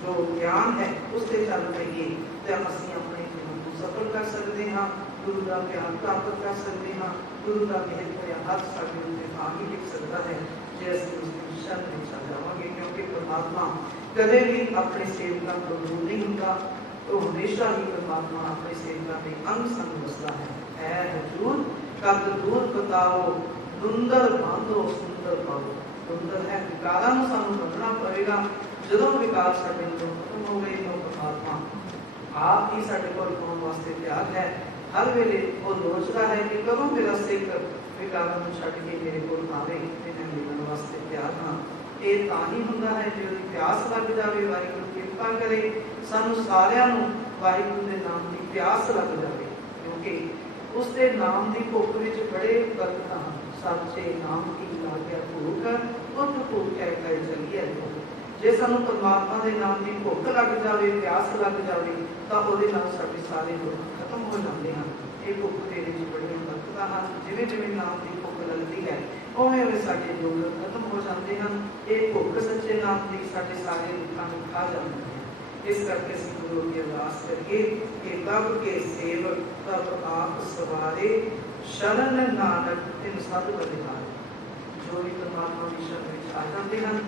जो ज्ञान है उससे चल पईए, तो असीं अपने जीवन को सफल कर सकते हाँ, गुरु का प्यार प्राप्त कर सकते हाँ। गुरु का मेहर होया हाथ साडे उत्ते तां ही टिक सकता है जे असीं उसकी शरण में चल जावांगे, क्योंकि परमात्मा कदे भी अपने सेवकों को दूर नहीं होता। तो हमेशा ही परमात्मा अपने सेवकों में अंग संग वसदा है। ऐ हजूर कद दूर बताओ, दुंदर बांधो सुंदर पाओ। दुंदर है विकारां नूं सानूं बंधना पड़ेगा। जदों विकार साडे कोलों खत्म हो गए तो परमात्मा आप ही साडे कोल आउण वास्ते तैयार है। हर वेले वो सोचता है कि कदों मेरा सिख विकारां नूं छड्ड के मेरे कोल आवे ते मैं मिलण वास्ते तैयार हां। ਇਹ ਤਾਂ ਹੀ ਹੁੰਦਾ ਹੈ ਜੇ ਉਹਦੀ ਪਿਆਸ ਲੱਗ ਜਾਵੇ। ਵਾਹਿਗੁਰੂ ਕਿਰਪਾ ਕਰੇ ਸਾਨੂੰ ਸਾਰਿਆਂ ਨੂੰ ਵਾਹਿਗੁਰੂ ਦੇ ਨਾਮ ਦੀ ਪਿਆਸ ਲੱਗ ਜਾਵੇ, ਕਿਉਂਕਿ ਉਸ ਦੇ ਨਾਮ ਦੀ ਭੁੱਖ ਵਿੱਚ ਬੜੇ ਬਰਕਤਾਂ ਹਨ। ਸੱਚੇ ਨਾਮ ਕੀ ਲਾਗਿਆ ਭੁੱਖ, ਉਤ ਭੁੱਖੈ ਕੈ ਚਲੀਐ ਲੋਕ। ਜੇ ਸਾਨੂੰ ਪਰਮਾਤਮਾ ਦੇ ਨਾਮ ਦੀ ਭੁੱਖ ਲੱਗ ਜਾਵੇ, ਪਿਆਸ ਲੱਗ ਜਾਵੇ, ਤਾਂ ਉਹਦੇ ਨਾਲ ਸਾਡੇ ਸਾਰੇ ਦੁੱਖ ਖਤਮ ਹੋ ਜਾਂਦੇ ਹਨ। ਇਹ ਭੁੱਖ ਦੇ ਵਿੱਚ ਬੜੀਆਂ ਬਰਕਤਾਂ ਹਨ। ਜਿਵੇਂ ਜਿਵੇਂ ਨਾਮ ਦੀ ਭੁੱਖ ਲੱਗਦੀ ਹੈ ਉਵੇਂ ਉਵੇਂ ਸਾਡੇ ਦੁੱਖ ਖਤਮ ਹੋ ਜਾਂਦੇ ਹਨ। ਇਹ ਭੁੱਖ ਸੱਚੇ ਨਾਮ ਦੀ ਸਾਡੇ ਸਾਰੇ ਦੁੱਖਾਂ ਨੂੰ ਖਾ ਜਾਂਦੀ ਹੈ। ਇਸ ਕਰਕੇ ਅਸੀਂ ਗੁਰੂ ਦੀ ਅਰਦਾਸ ਕਰੀਏ ਕਿ ਤਬ ਕੇ ਸੇਵਕ ਤਬ ਆਪ ਸਵਾਰੇ, ਸ਼ਰਨ ਨਾਨਕ ਤਿਨ ਸਭ ਬਲਿਹਾਰੇ। ਜੋ ਵੀ ਪਰਮਾਤਮਾ ਦੀ ਸ਼ਰਨ ਵਿੱਚ ਆ ਜਾਂਦੇ ਹਨ,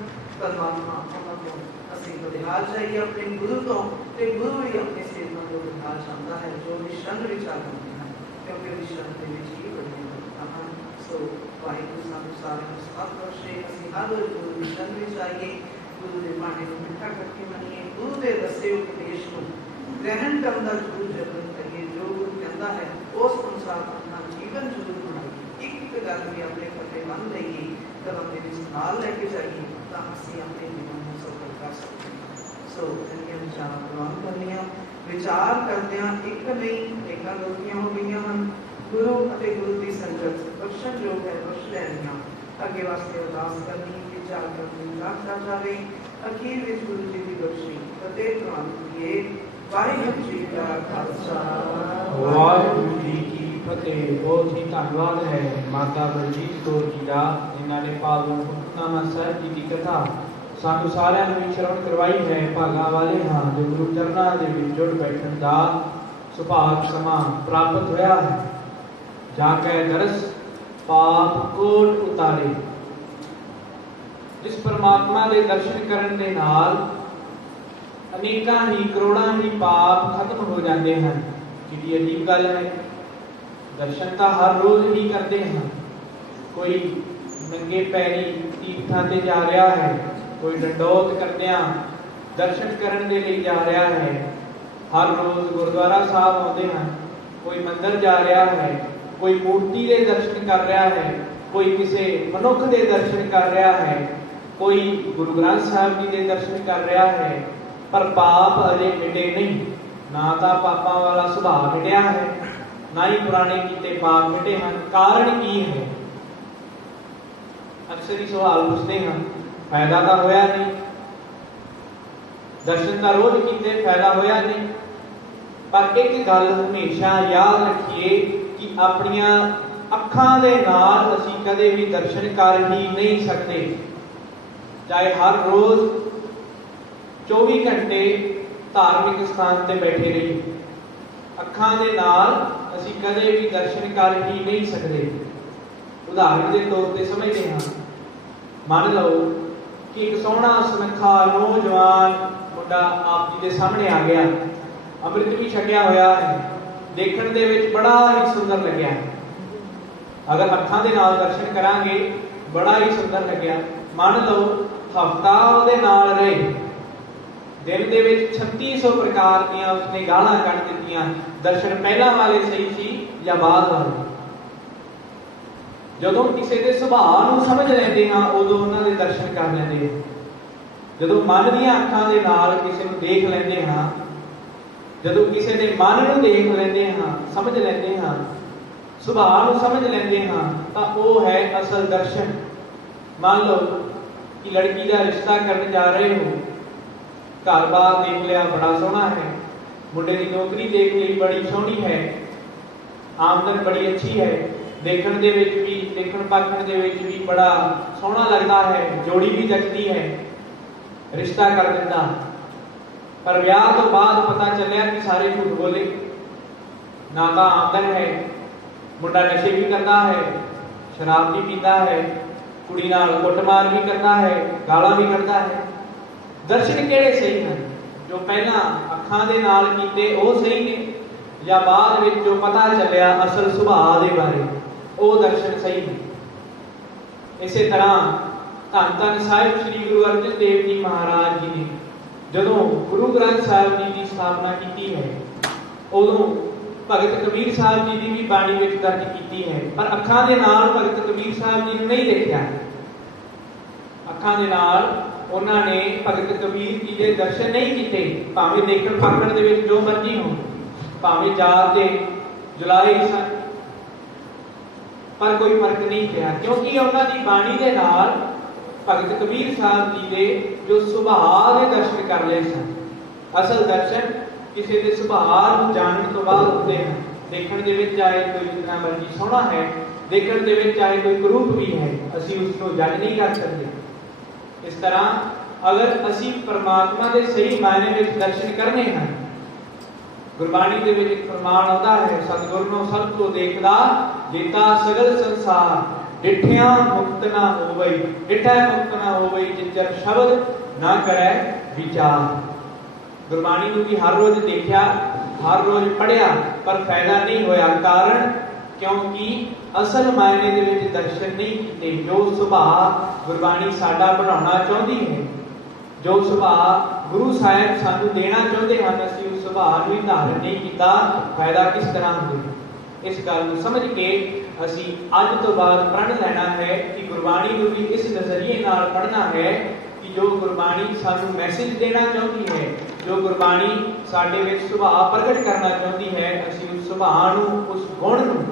ਪਰਮਾਤਮਾ ਉਹਨਾਂ ਤੋਂ ਅਸੀਂ ਬਲਿਹਾਰ ਜਾਈਏ ਆਪਣੇ ਗੁਰੂ ਤੋਂ, ਤੇ ਗੁਰੂ ਵੀ ਆਪਣੇ ਸੇਵਕਾਂ ਤੋਂ ਬਲਿਹਾਰ ਚਾਹੁੰਦਾ ਹੈ ਜੋ ਵੀ ਸ਼ਰਨ ਵਿੱਚ ਆ ਜਾਂਦੇ ਹਨ, ਕਿਉਂਕਿ ਉਹਦੀ ਸ਼ਰਨ ਦੇ ਵਿੱਚ ਹੀ ਬੜੀਆਂ ਬਰਕਤਾਂ ਹਨ। ਸੋ ਵਾਹਿਗੁਰੂ ਸਾਨੂੰ ਸਾਰਿਆਂ ਨੂੰ ਸਾਥ ਬਖਸ਼ੇ। ਅਸੀਂ ਹਰ ਰੋਜ਼ ਗੁਰੂ ਦੀ ਸ਼ਰਨ ਵਿੱਚ ਆਈਏ, ਗੁਰੂ ਦੇ ਬਾਣੀ ਨੂੰ ਮਿੱਠਾ ਕਰਕੇ ਮੰਨੀਏ, ਗੁਰੂ ਦੇ ਦੱਸੇ ਉਪਦੇਸ਼ ਨੂੰ ਗ੍ਰਹਿਣ ਕਰਨ ਦਾ ਜ਼ਰੂਰ ਯਤਨ ਕਰੀਏ। ਜੋ ਗੁਰੂ ਕਹਿੰਦਾ ਹੈ ਉਸ ਅਨੁਸਾਰ ਆਪਣਾ ਜੀਵਨ ਜ਼ਰੂਰ ਬਣਾਈਏ। ਇੱਕ ਗੱਲ ਵੀ ਆਪਣੇ ਪੱਲੇ ਬੰਨ ਲਈਏ, ਕਦਮ ਦੇ ਵਿੱਚ ਨਾਲ ਲੈ ਕੇ ਜਾਈਏ, ਤਾਂ ਅਸੀਂ ਆਪਣੇ ਜੀਵਨ ਨੂੰ ਸਫਲ ਕਰ ਸਕਦੇ ਹਾਂ। ਸੋ ਇੰਨੀਆਂ ਵਿਚਾਰਾਂ ਪ੍ਰਵਾਨ ਕਰਨੀਆਂ, ਵਿਚਾਰ ਕਰਦਿਆਂ ਇੱਕ ਨਹੀਂ ਅਨੇਕਾਂ ਗਲਤੀਆਂ ਹੋ ਗਈਆਂ ਹਨ। ਗੁਰੂ ਅਤੇ ਗੁਰੂ ਦੀ ਸੰਗਤ ਬਖਸ਼ਣ ਯੋਗ ਹੈ, ਬਖਸ਼ ਲੈਣੀਆਂ। ਅੱਗੇ ਵਾਸਤੇ ਅਰਦਾਸ ਕਰਨੀ, ਵਿਚਾਰ ਕਰਨੀ ਰੱਖਾ ਜਾਵੇ। ਅਖੀਰ ਵਿੱਚ ਗੁਰੂ ਜੀ ਦੀ ਬਖਸ਼ੀ ਫਤਿਹ ਪ੍ਰਵਾਨ ਕਰੀਏ। ਵਾਹਿਗੁਰੂ ਜੀ ਕਾ ਖਾਲਸਾ, ਵਾਹਿਗੁਰੂ ਜੀ ਕੀ ਫਤਿਹ। ਬਹੁਤ ਹੀ ਧੰਨਵਾਦ ਹੈ ਮਾਤਾ ਬਲਜੀਤ ਕੌਰ ਜੀ ਦਾ, ਜਿਨ੍ਹਾਂ ਨੇ ਪਾਵਨ ਹੁਕਮਨਾਮਾ ਸਾਹਿਬ ਜੀ ਦੀ ਕਥਾ ਸਾਨੂੰ ਸਾਰਿਆਂ ਨੂੰ ਸ਼ਰਵਣ ਕਰਵਾਈ ਹੈ। ਭਾਗਾਂ ਵਾਲੇ ਹਾਂ ਜੋ ਗੁਰੂ ਚਰਨਾਂ ਦੇ ਵਿੱਚ ਜੁੜ ਬੈਠਣ ਦਾ ਸੁਭਾਗ ਸਮਾਂ ਪ੍ਰਾਪਤ ਹੋਇਆ ਹੈ। ਜਾ ਕੇ ਦਰਸ ਪਾਪ ਕੋਟ ਉਤਾਰੇ। ਜਿਸ ਪਰਮਾਤਮਾ ਦੇ ਦਰਸ਼ਨ ਕਰਨ ਦੇ ਨਾਲ ਅਨੇਕਾਂ ਹੀ ਕਰੋੜਾਂ ਹੀ ਪਾਪ ਖਤਮ ਹੋ ਜਾਂਦੇ ਹਨ। ਕਿੰਨੀ ਅਜੀਬ ਗੱਲ ਹੈ। ਦਰਸ਼ਨ ਤਾਂ ਹਰ ਰੋਜ਼ ਹੀ ਕਰਦੇ ਹਾਂ। ਕੋਈ ਨੰਗੇ ਪੈਰੀ ਤੀਰਥਾਂ ਤੇ ਜਾ ਰਿਹਾ ਹੈ, ਕੋਈ ਡੰਡੌਤ ਕਰਦਿਆਂ ਦਰਸ਼ਨ ਕਰਨ ਦੇ ਲਈ ਜਾ ਰਿਹਾ ਹੈ। ਹਰ ਰੋਜ਼ ਗੁਰਦੁਆਰਾ ਸਾਹਿਬ ਆਉਂਦੇ ਹਨ। ਕੋਈ ਮੰਦਰ ਜਾ ਰਿਹਾ ਹੈ, ਕੋਈ ਮੂਰਤੀ ਦੇ ਦਰਸ਼ਨ ਕਰ ਰਿਹਾ ਹੈ, ਕੋਈ ਕਿਸੇ ਮਨੁੱਖ ਦੇ ਦਰਸ਼ਨ ਕਰ ਰਿਹਾ ਹੈ, ਕੋਈ ਗੁਰੂ ਗ੍ਰੰਥ ਸਾਹਿਬ ਜੀ ਦੇ ਦਰਸ਼ਨ ਕਰ ਰਿਹਾ ਹੈ, ਪਰ ਪਾਪ ਅਜੇ ਮਿਟੇ ਨਹੀਂ। ਨਾ ਤਾਂ ਪਾਪਾਂ ਵਾਲਾ ਸੁਭਾਅ ਮਿਟਿਆ ਹੈ, ਨਾ ਹੀ ਪੁਰਾਣੇ ਕੀਤੇ ਪਾਪ ਮਿਟੇ ਹਨ। ਕਾਰਨ ਕੀ ਹੈ? ਅਕਸਰ ਹੀ ਸਵਾਲ ਪੁੱਛਦੇ ਹਾਂ। ਫਾਇਦਾ ਤਾਂ ਹੋਇਆ ਨਹੀਂ, ਦਰਸ਼ਨ ਤਾਂ ਰੋਜ਼ ਕੀਤੇ, ਫਾਇਦਾ ਹੋਇਆ ਨਹੀਂ। ਪਰ ਇੱਕ ਗੱਲ ਹਮੇਸ਼ਾ ਯਾਦ ਰੱਖੀਏ ਕਿ ਆਪਣੀਆਂ ਅੱਖਾਂ ਦੇ ਨਾਲ ਅਸੀਂ ਕਦੇ ਵੀ ਦਰਸ਼ਨ ਕਰ ਹੀ ਨਹੀਂ ਸਕਦੇ। ਚਾਹੇ ਹਰ ਰੋਜ਼ 24 ਘੰਟੇ ਧਾਰਮਿਕ ਸਥਾਨ ਤੇ ਬੈਠੇ ਰਹੀਏ, ਅੱਖਾਂ ਦੇ ਨਾਲ ਅਸੀਂ ਕਦੇ ਵੀ ਦਰਸ਼ਨ ਕਰ ਹੀ ਨਹੀਂ ਸਕਦੇ। ਉਦਾਹਰਣ ਦੇ ਤੌਰ ਤੇ ਸਮਝਦੇ ਹਾਂ। ਮੰਨ ਲਓ ਕਿ ਇੱਕ ਸੋਹਣਾ ਸੁਨੱਖਾ ਨੌਜਵਾਨ ਮੁੰਡਾ ਆਪ ਜੀ ਦੇ ਸਾਹਮਣੇ ਆ ਗਿਆ, ਅੰਮ੍ਰਿਤ ਵੀ ਛਕਿਆ ਹੋਇਆ ਹੈ, ਦੇਖਣ ਦੇ ਵਿੱਚ ਬੜਾ ਹੀ ਸੁੰਦਰ ਲੱਗਿਆ। ਅਗਰ ਅੱਖਾਂ ਦੇ ਨਾਲ ਦਰਸ਼ਨ ਕਰਾਂਗੇ ਬੜਾ ਹੀ ਸੁੰਦਰ ਲੱਗਿਆ। ਮੰਨ ਲਓ ਹਫਤਾ ਉਹਦੇ ਨਾਲ ਰਹੇ, ਦਿਨ ਦੇ ਵਿੱਚ 3600 ਪ੍ਰਕਾਰ ਦੀਆਂ ਉਸਨੇ ਗਾਲਾਂ ਕੱਢ ਦਿੱਤੀਆਂ। ਦਰਸ਼ਨ ਪਹਿਲਾਂ ਵਾਲੇ ਸਹੀ ਸੀ ਜਾਂ ਬਾਅਦ ਵਾਲੇ? ਜਦੋਂ ਕਿਸੇ ਦੇ ਸੁਭਾਅ ਨੂੰ ਸਮਝ ਲੈਂਦੇ ਹਾਂ ਉਦੋਂ ਉਹਨਾਂ ਦੇ ਦਰਸ਼ਨ ਕਰ ਲੈਂਦੇ ਹਾਂ। ਜਦੋਂ ਮਨ ਦੀਆਂ ਅੱਖਾਂ ਦੇ ਨਾਲ ਕਿਸੇ ਨੂੰ ਦੇਖ ਲੈਂਦੇ ਹਾਂ, ਜਦੋਂ ਕਿਸੇ ਦੇ ਮਨ ਨੂੰ ਦੇਖ ਲੈਂਦੇ ਹਾਂ, ਸਮਝ ਲੈਂਦੇ ਹਾਂ, ਸੁਭਾਅ ਨੂੰ ਸਮਝ ਲੈਂਦੇ ਹਾਂ, ਤਾਂ ਉਹ ਹੈ ਅਸਲ ਦਰਸ਼ਨ। ਮੰਨ ਲਓ ਕਿ ਲੜਕੀ ਦਾ ਰਿਸ਼ਤਾ ਕਰਨ ਜਾ ਰਹੇ ਹੋ, ਘਰ-ਬਾਰ ਦੇਖ ਲਿਆ ਬੜਾ ਸੋਹਣਾ ਹੈ, ਮੁੰਡੇ ਦੀ ਨੌਕਰੀ ਦੇਖ ਲਈ ਬੜੀ ਸੋਹਣੀ ਹੈ, ਆਮਦਨ ਬੜੀ ਅੱਛੀ ਹੈ, ਦੇਖਣ ਦੇ ਵਿੱਚ ਵੀ ਦੇਖਣ ਪਰਖਣ ਦੇ ਵਿੱਚ ਵੀ ਬੜਾ ਸੋਹਣਾ ਲੱਗਦਾ ਹੈ, ਜੋੜੀ ਵੀ ਜੱਚਦੀ ਹੈ, ਰਿਸ਼ਤਾ ਕਰ ਦਿੰਦਾ। ਪਰ ਵਿਆਹ ਤੋਂ ਬਾਅਦ ਪਤਾ ਚੱਲਿਆ ਕਿ ਸਾਰੇ ਝੂਠ ਬੋਲੇ, ਨਾ ਤਾਂ ਆਮਦਨ ਹੈ, ਮੁੰਡਾ ਨਸ਼ੇ ਵੀ ਕਰਦਾ ਹੈ, ਸ਼ਰਾਬ ਵੀ ਪੀਂਦਾ ਹੈ, ਕੁੜੀ ਨਾਲ ਕੁੱਟਮਾਰ ਵੀ ਕਰਦਾ ਹੈ, ਗਾਲਾਂ ਵੀ ਕੱਢਦਾ ਹੈ। ਦਰਸ਼ਨ ਕਿਹੜੇ ਸਹੀ ਹਨ? ਜੋ ਪਹਿਲਾਂ ਅੱਖਾਂ ਦੇ ਨਾਲ ਕੀਤੇ ਉਹ ਸਹੀ ਨੇ, ਜਾਂ ਬਾਅਦ ਵਿੱਚ ਜੋ ਪਤਾ ਚੱਲਿਆ ਅਸਲ ਸੁਭਾਅ ਦੇ ਬਾਰੇ ਉਹ ਦਰਸ਼ਨ ਸਹੀ ਨੇ? ਇਸੇ ਤਰ੍ਹਾਂ ਧੰਨ ਧੰਨ ਸਾਹਿਬ ਸ੍ਰੀ ਗੁਰੂ ਅਰਜਨ ਦੇਵ ਜੀ ਮਹਾਰਾਜ ਜੀ ਨੇ ਜਦੋਂ ਗੁਰੂ ਗ੍ਰੰਥ ਸਾਹਿਬ ਜੀ ਦੀ ਸਥਾਪਨਾ ਕੀਤੀ ਹੈ, ਉਦੋਂ ਭਗਤ ਕਬੀਰ ਸਾਹਿਬ ਜੀ ਦੀ ਵੀ ਬਾਣੀ ਵਿੱਚ ਦਰਜ ਕੀਤੀ ਹੈ, ਪਰ ਅੱਖਾਂ ਦੇ ਨਾਲ ਭਗਤ ਕਬੀਰ ਸਾਹਿਬ ਜੀ ਨੂੰ ਨਹੀਂ ਦੇਖਿਆ। ਅੱਖਾਂ ਦੇ ਨਾਲ ਉਹਨਾਂ ਨੇ ਭਗਤ ਕਬੀਰ ਜੀ ਦੇ ਦਰਸ਼ਨ ਨਹੀਂ ਕੀਤੇ, ਭਾਵੇਂ ਦੇਖਣ ਪਰਖਣ ਦੇ ਵਿੱਚ ਜੋ ਮਰਜ਼ੀ ਹੋਣ, ਭਾਵੇਂ ਜਾਤ ਦੇ ਜੁਲਾਈ ਸਨ, ਪਰ ਕੋਈ ਫਰਕ ਨਹੀਂ ਪਿਆ, ਕਿਉਂਕਿ ਉਹਨਾਂ ਦੀ ਬਾਣੀ ਦੇ ਨਾਲ ਭਗਤ ਕਬੀਰ ਸਾਹਿਬ ਜੀ ਦੇ ਜੋ ਸੁਭਾਅ ਦੇ ਦਰਸ਼ਨ ਕਰ ਲਏ ਸਨ। ਅਸਲ ਦਰਸ਼ਨ ਕਿਸੇ ਦੇ ਸੁਭਾਅ ਨੂੰ ਜਾਣਨ ਤੋਂ ਬਾਅਦ ਹੁੰਦੇ ਹਨ। ਦੇਖਣ ਦੇ ਵਿੱਚ ਚਾਹੇ ਕੋਈ ਜਿੰਨਾ ਮਰਜ਼ੀ ਸੋਹਣਾ ਹੈ, ਦੇਖਣ ਦੇ ਵਿੱਚ ਚਾਹੇ ਕੋਈ ਕਰੂਪ ਵੀ ਹੈ, ਅਸੀਂ ਉਸ ਨੂੰ ਜੱਜ ਨਹੀਂ ਕਰ ਸਕਦੇ। ਇਸ ਤਰ੍ਹਾਂ ਅਗਰ ਅਸੀਂ ਪਰਮਾਤਮਾ ਦੇ ਸਹੀ ਮਾਇਨੇ ਵਿੱਚ ਦਰਸ਼ਨ ਕਰਨੇ ਹਨ, ਗੁਰਬਾਣੀ ਦੇ ਵਿੱਚ ਇੱਕ ਫਰਮਾਨ ਆਉਂਦਾ ਹੈ, ਸਤਿਗੁਰ ਨੂੰ ਸਭ ਤੋਂ ਦੇਖਦਾ ਜੀਤਾ ਸਗਲ ਸੰਸਾਰ, ਡਿਠਿਆ ਮੁਕਤ ਨਾ ਹੋਵਈ, ਡਿਠਾ ਮੁਕਤ ਨਾ ਹੋਵਈ, ਜਿਜਰ ਸ਼ਬਦ ਨਾ ਕਰੈ ਵਿਚਾਰ। ਗੁਰਬਾਣੀ ਨੂੰ ਵੀ ਹਰ ਰੋਜ਼ ਦੇਖਿਆ, ਹਰ ਰੋਜ਼ ਪੜ੍ਹਿਆ, ਪਰ ਫਾਇਦਾ ਨਹੀਂ ਹੋਇਆ। ਕਾਰਨ ਕਿਉਂਕਿ ਅਸਲ ਮਾਇਨੇ ਦੇ ਵਿੱਚ ਦਰਸ਼ਨ ਨਹੀਂ ਕੀਤੇ। ਜੋ ਸੁਭਾਅ ਗੁਰਬਾਣੀ ਸਾਡਾ ਬਣਾਉਣਾ ਚਾਹੁੰਦੀ ਹੈ, ਜੋ ਸੁਭਾਅ ਗੁਰੂ ਸਾਹਿਬ ਸਾਨੂੰ ਦੇਣਾ ਚਾਹੁੰਦੇ ਹਨ, ਅਸੀਂ ਉਸ ਸੁਭਾਅ ਨੂੰ ਧਾਰਨ ਨਹੀਂ ਕੀਤਾ, ਫਾਇਦਾ ਕਿਸ ਤਰ੍ਹਾਂ ਹੋਵੇਗਾ? ਇਸ ਗੱਲ ਨੂੰ ਸਮਝ ਕੇ ਅਸੀਂ ਅੱਜ ਤੋਂ ਬਾਅਦ ਪ੍ਰਣ ਲੈਣਾ ਹੈ ਕਿ ਗੁਰਬਾਣੀ ਨੂੰ ਵੀ ਇਸ ਨਜ਼ਰੀਏ ਨਾਲ ਪੜ੍ਹਨਾ ਹੈ ਕਿ ਜੋ ਗੁਰਬਾਣੀ ਸਾਨੂੰ ਮੈਸੇਜ ਦੇਣਾ ਚਾਹੁੰਦੀ ਹੈ, ਜੋ ਗੁਰਬਾਣੀ ਸਾਡੇ ਵਿੱਚ ਸੁਭਾਅ ਪ੍ਰਗਟ ਕਰਨਾ ਚਾਹੁੰਦੀ ਹੈ, ਅਸੀਂ ਉਸ ਸੁਭਾਅ ਨੂੰ, ਉਸ ਗੁਣ ਨੂੰ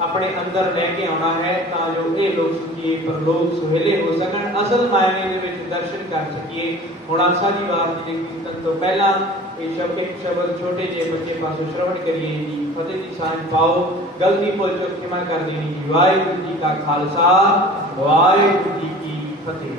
ਆਪਣੇ ਅੰਦਰ ਲੈ ਕੇ ਆਉਣਾ ਹੈ, ਤਾਂ ਜੋ ਇਹ ਲੋਕ ਸੁਖੀਏ ਪਰਲੋਕ ਸੁਹੇਲੇ ਹੋ ਸਕਣ, ਅਸਲ ਮਾਇਨੇ ਦੇ ਵਿੱਚ ਦਰਸ਼ਨ ਕਰ ਸਕੀਏ। ਹੁਣ ਆਸਾ ਦੀ ਵਾਰ ਜੀ ਦੇ ਕੀਰਤਨ ਤੋਂ ਪਹਿਲਾਂ ਇਹ ਸ਼ਬਦ ਛੋਟੇ ਜਿਹੇ ਬੱਚੇ ਪਾਸੋਂ ਸ਼ਰਵਣ ਕਰੀਏ ਜੀ। ਫਤਿਹ ਦੀ ਸਾਂਝ ਪਾਓ, ਗਲਤੀ ਭੁੱਲ ਚੁੱਕ ਖਿਮਾ ਕਰ ਦੇਣੀ ਜੀ। ਵਾਹਿਗੁਰੂ ਜੀ ਕਾ ਖਾਲਸਾ, ਵਾਹਿਗੁਰੂ ਜੀ ਕੀ ਫਤਿਹ।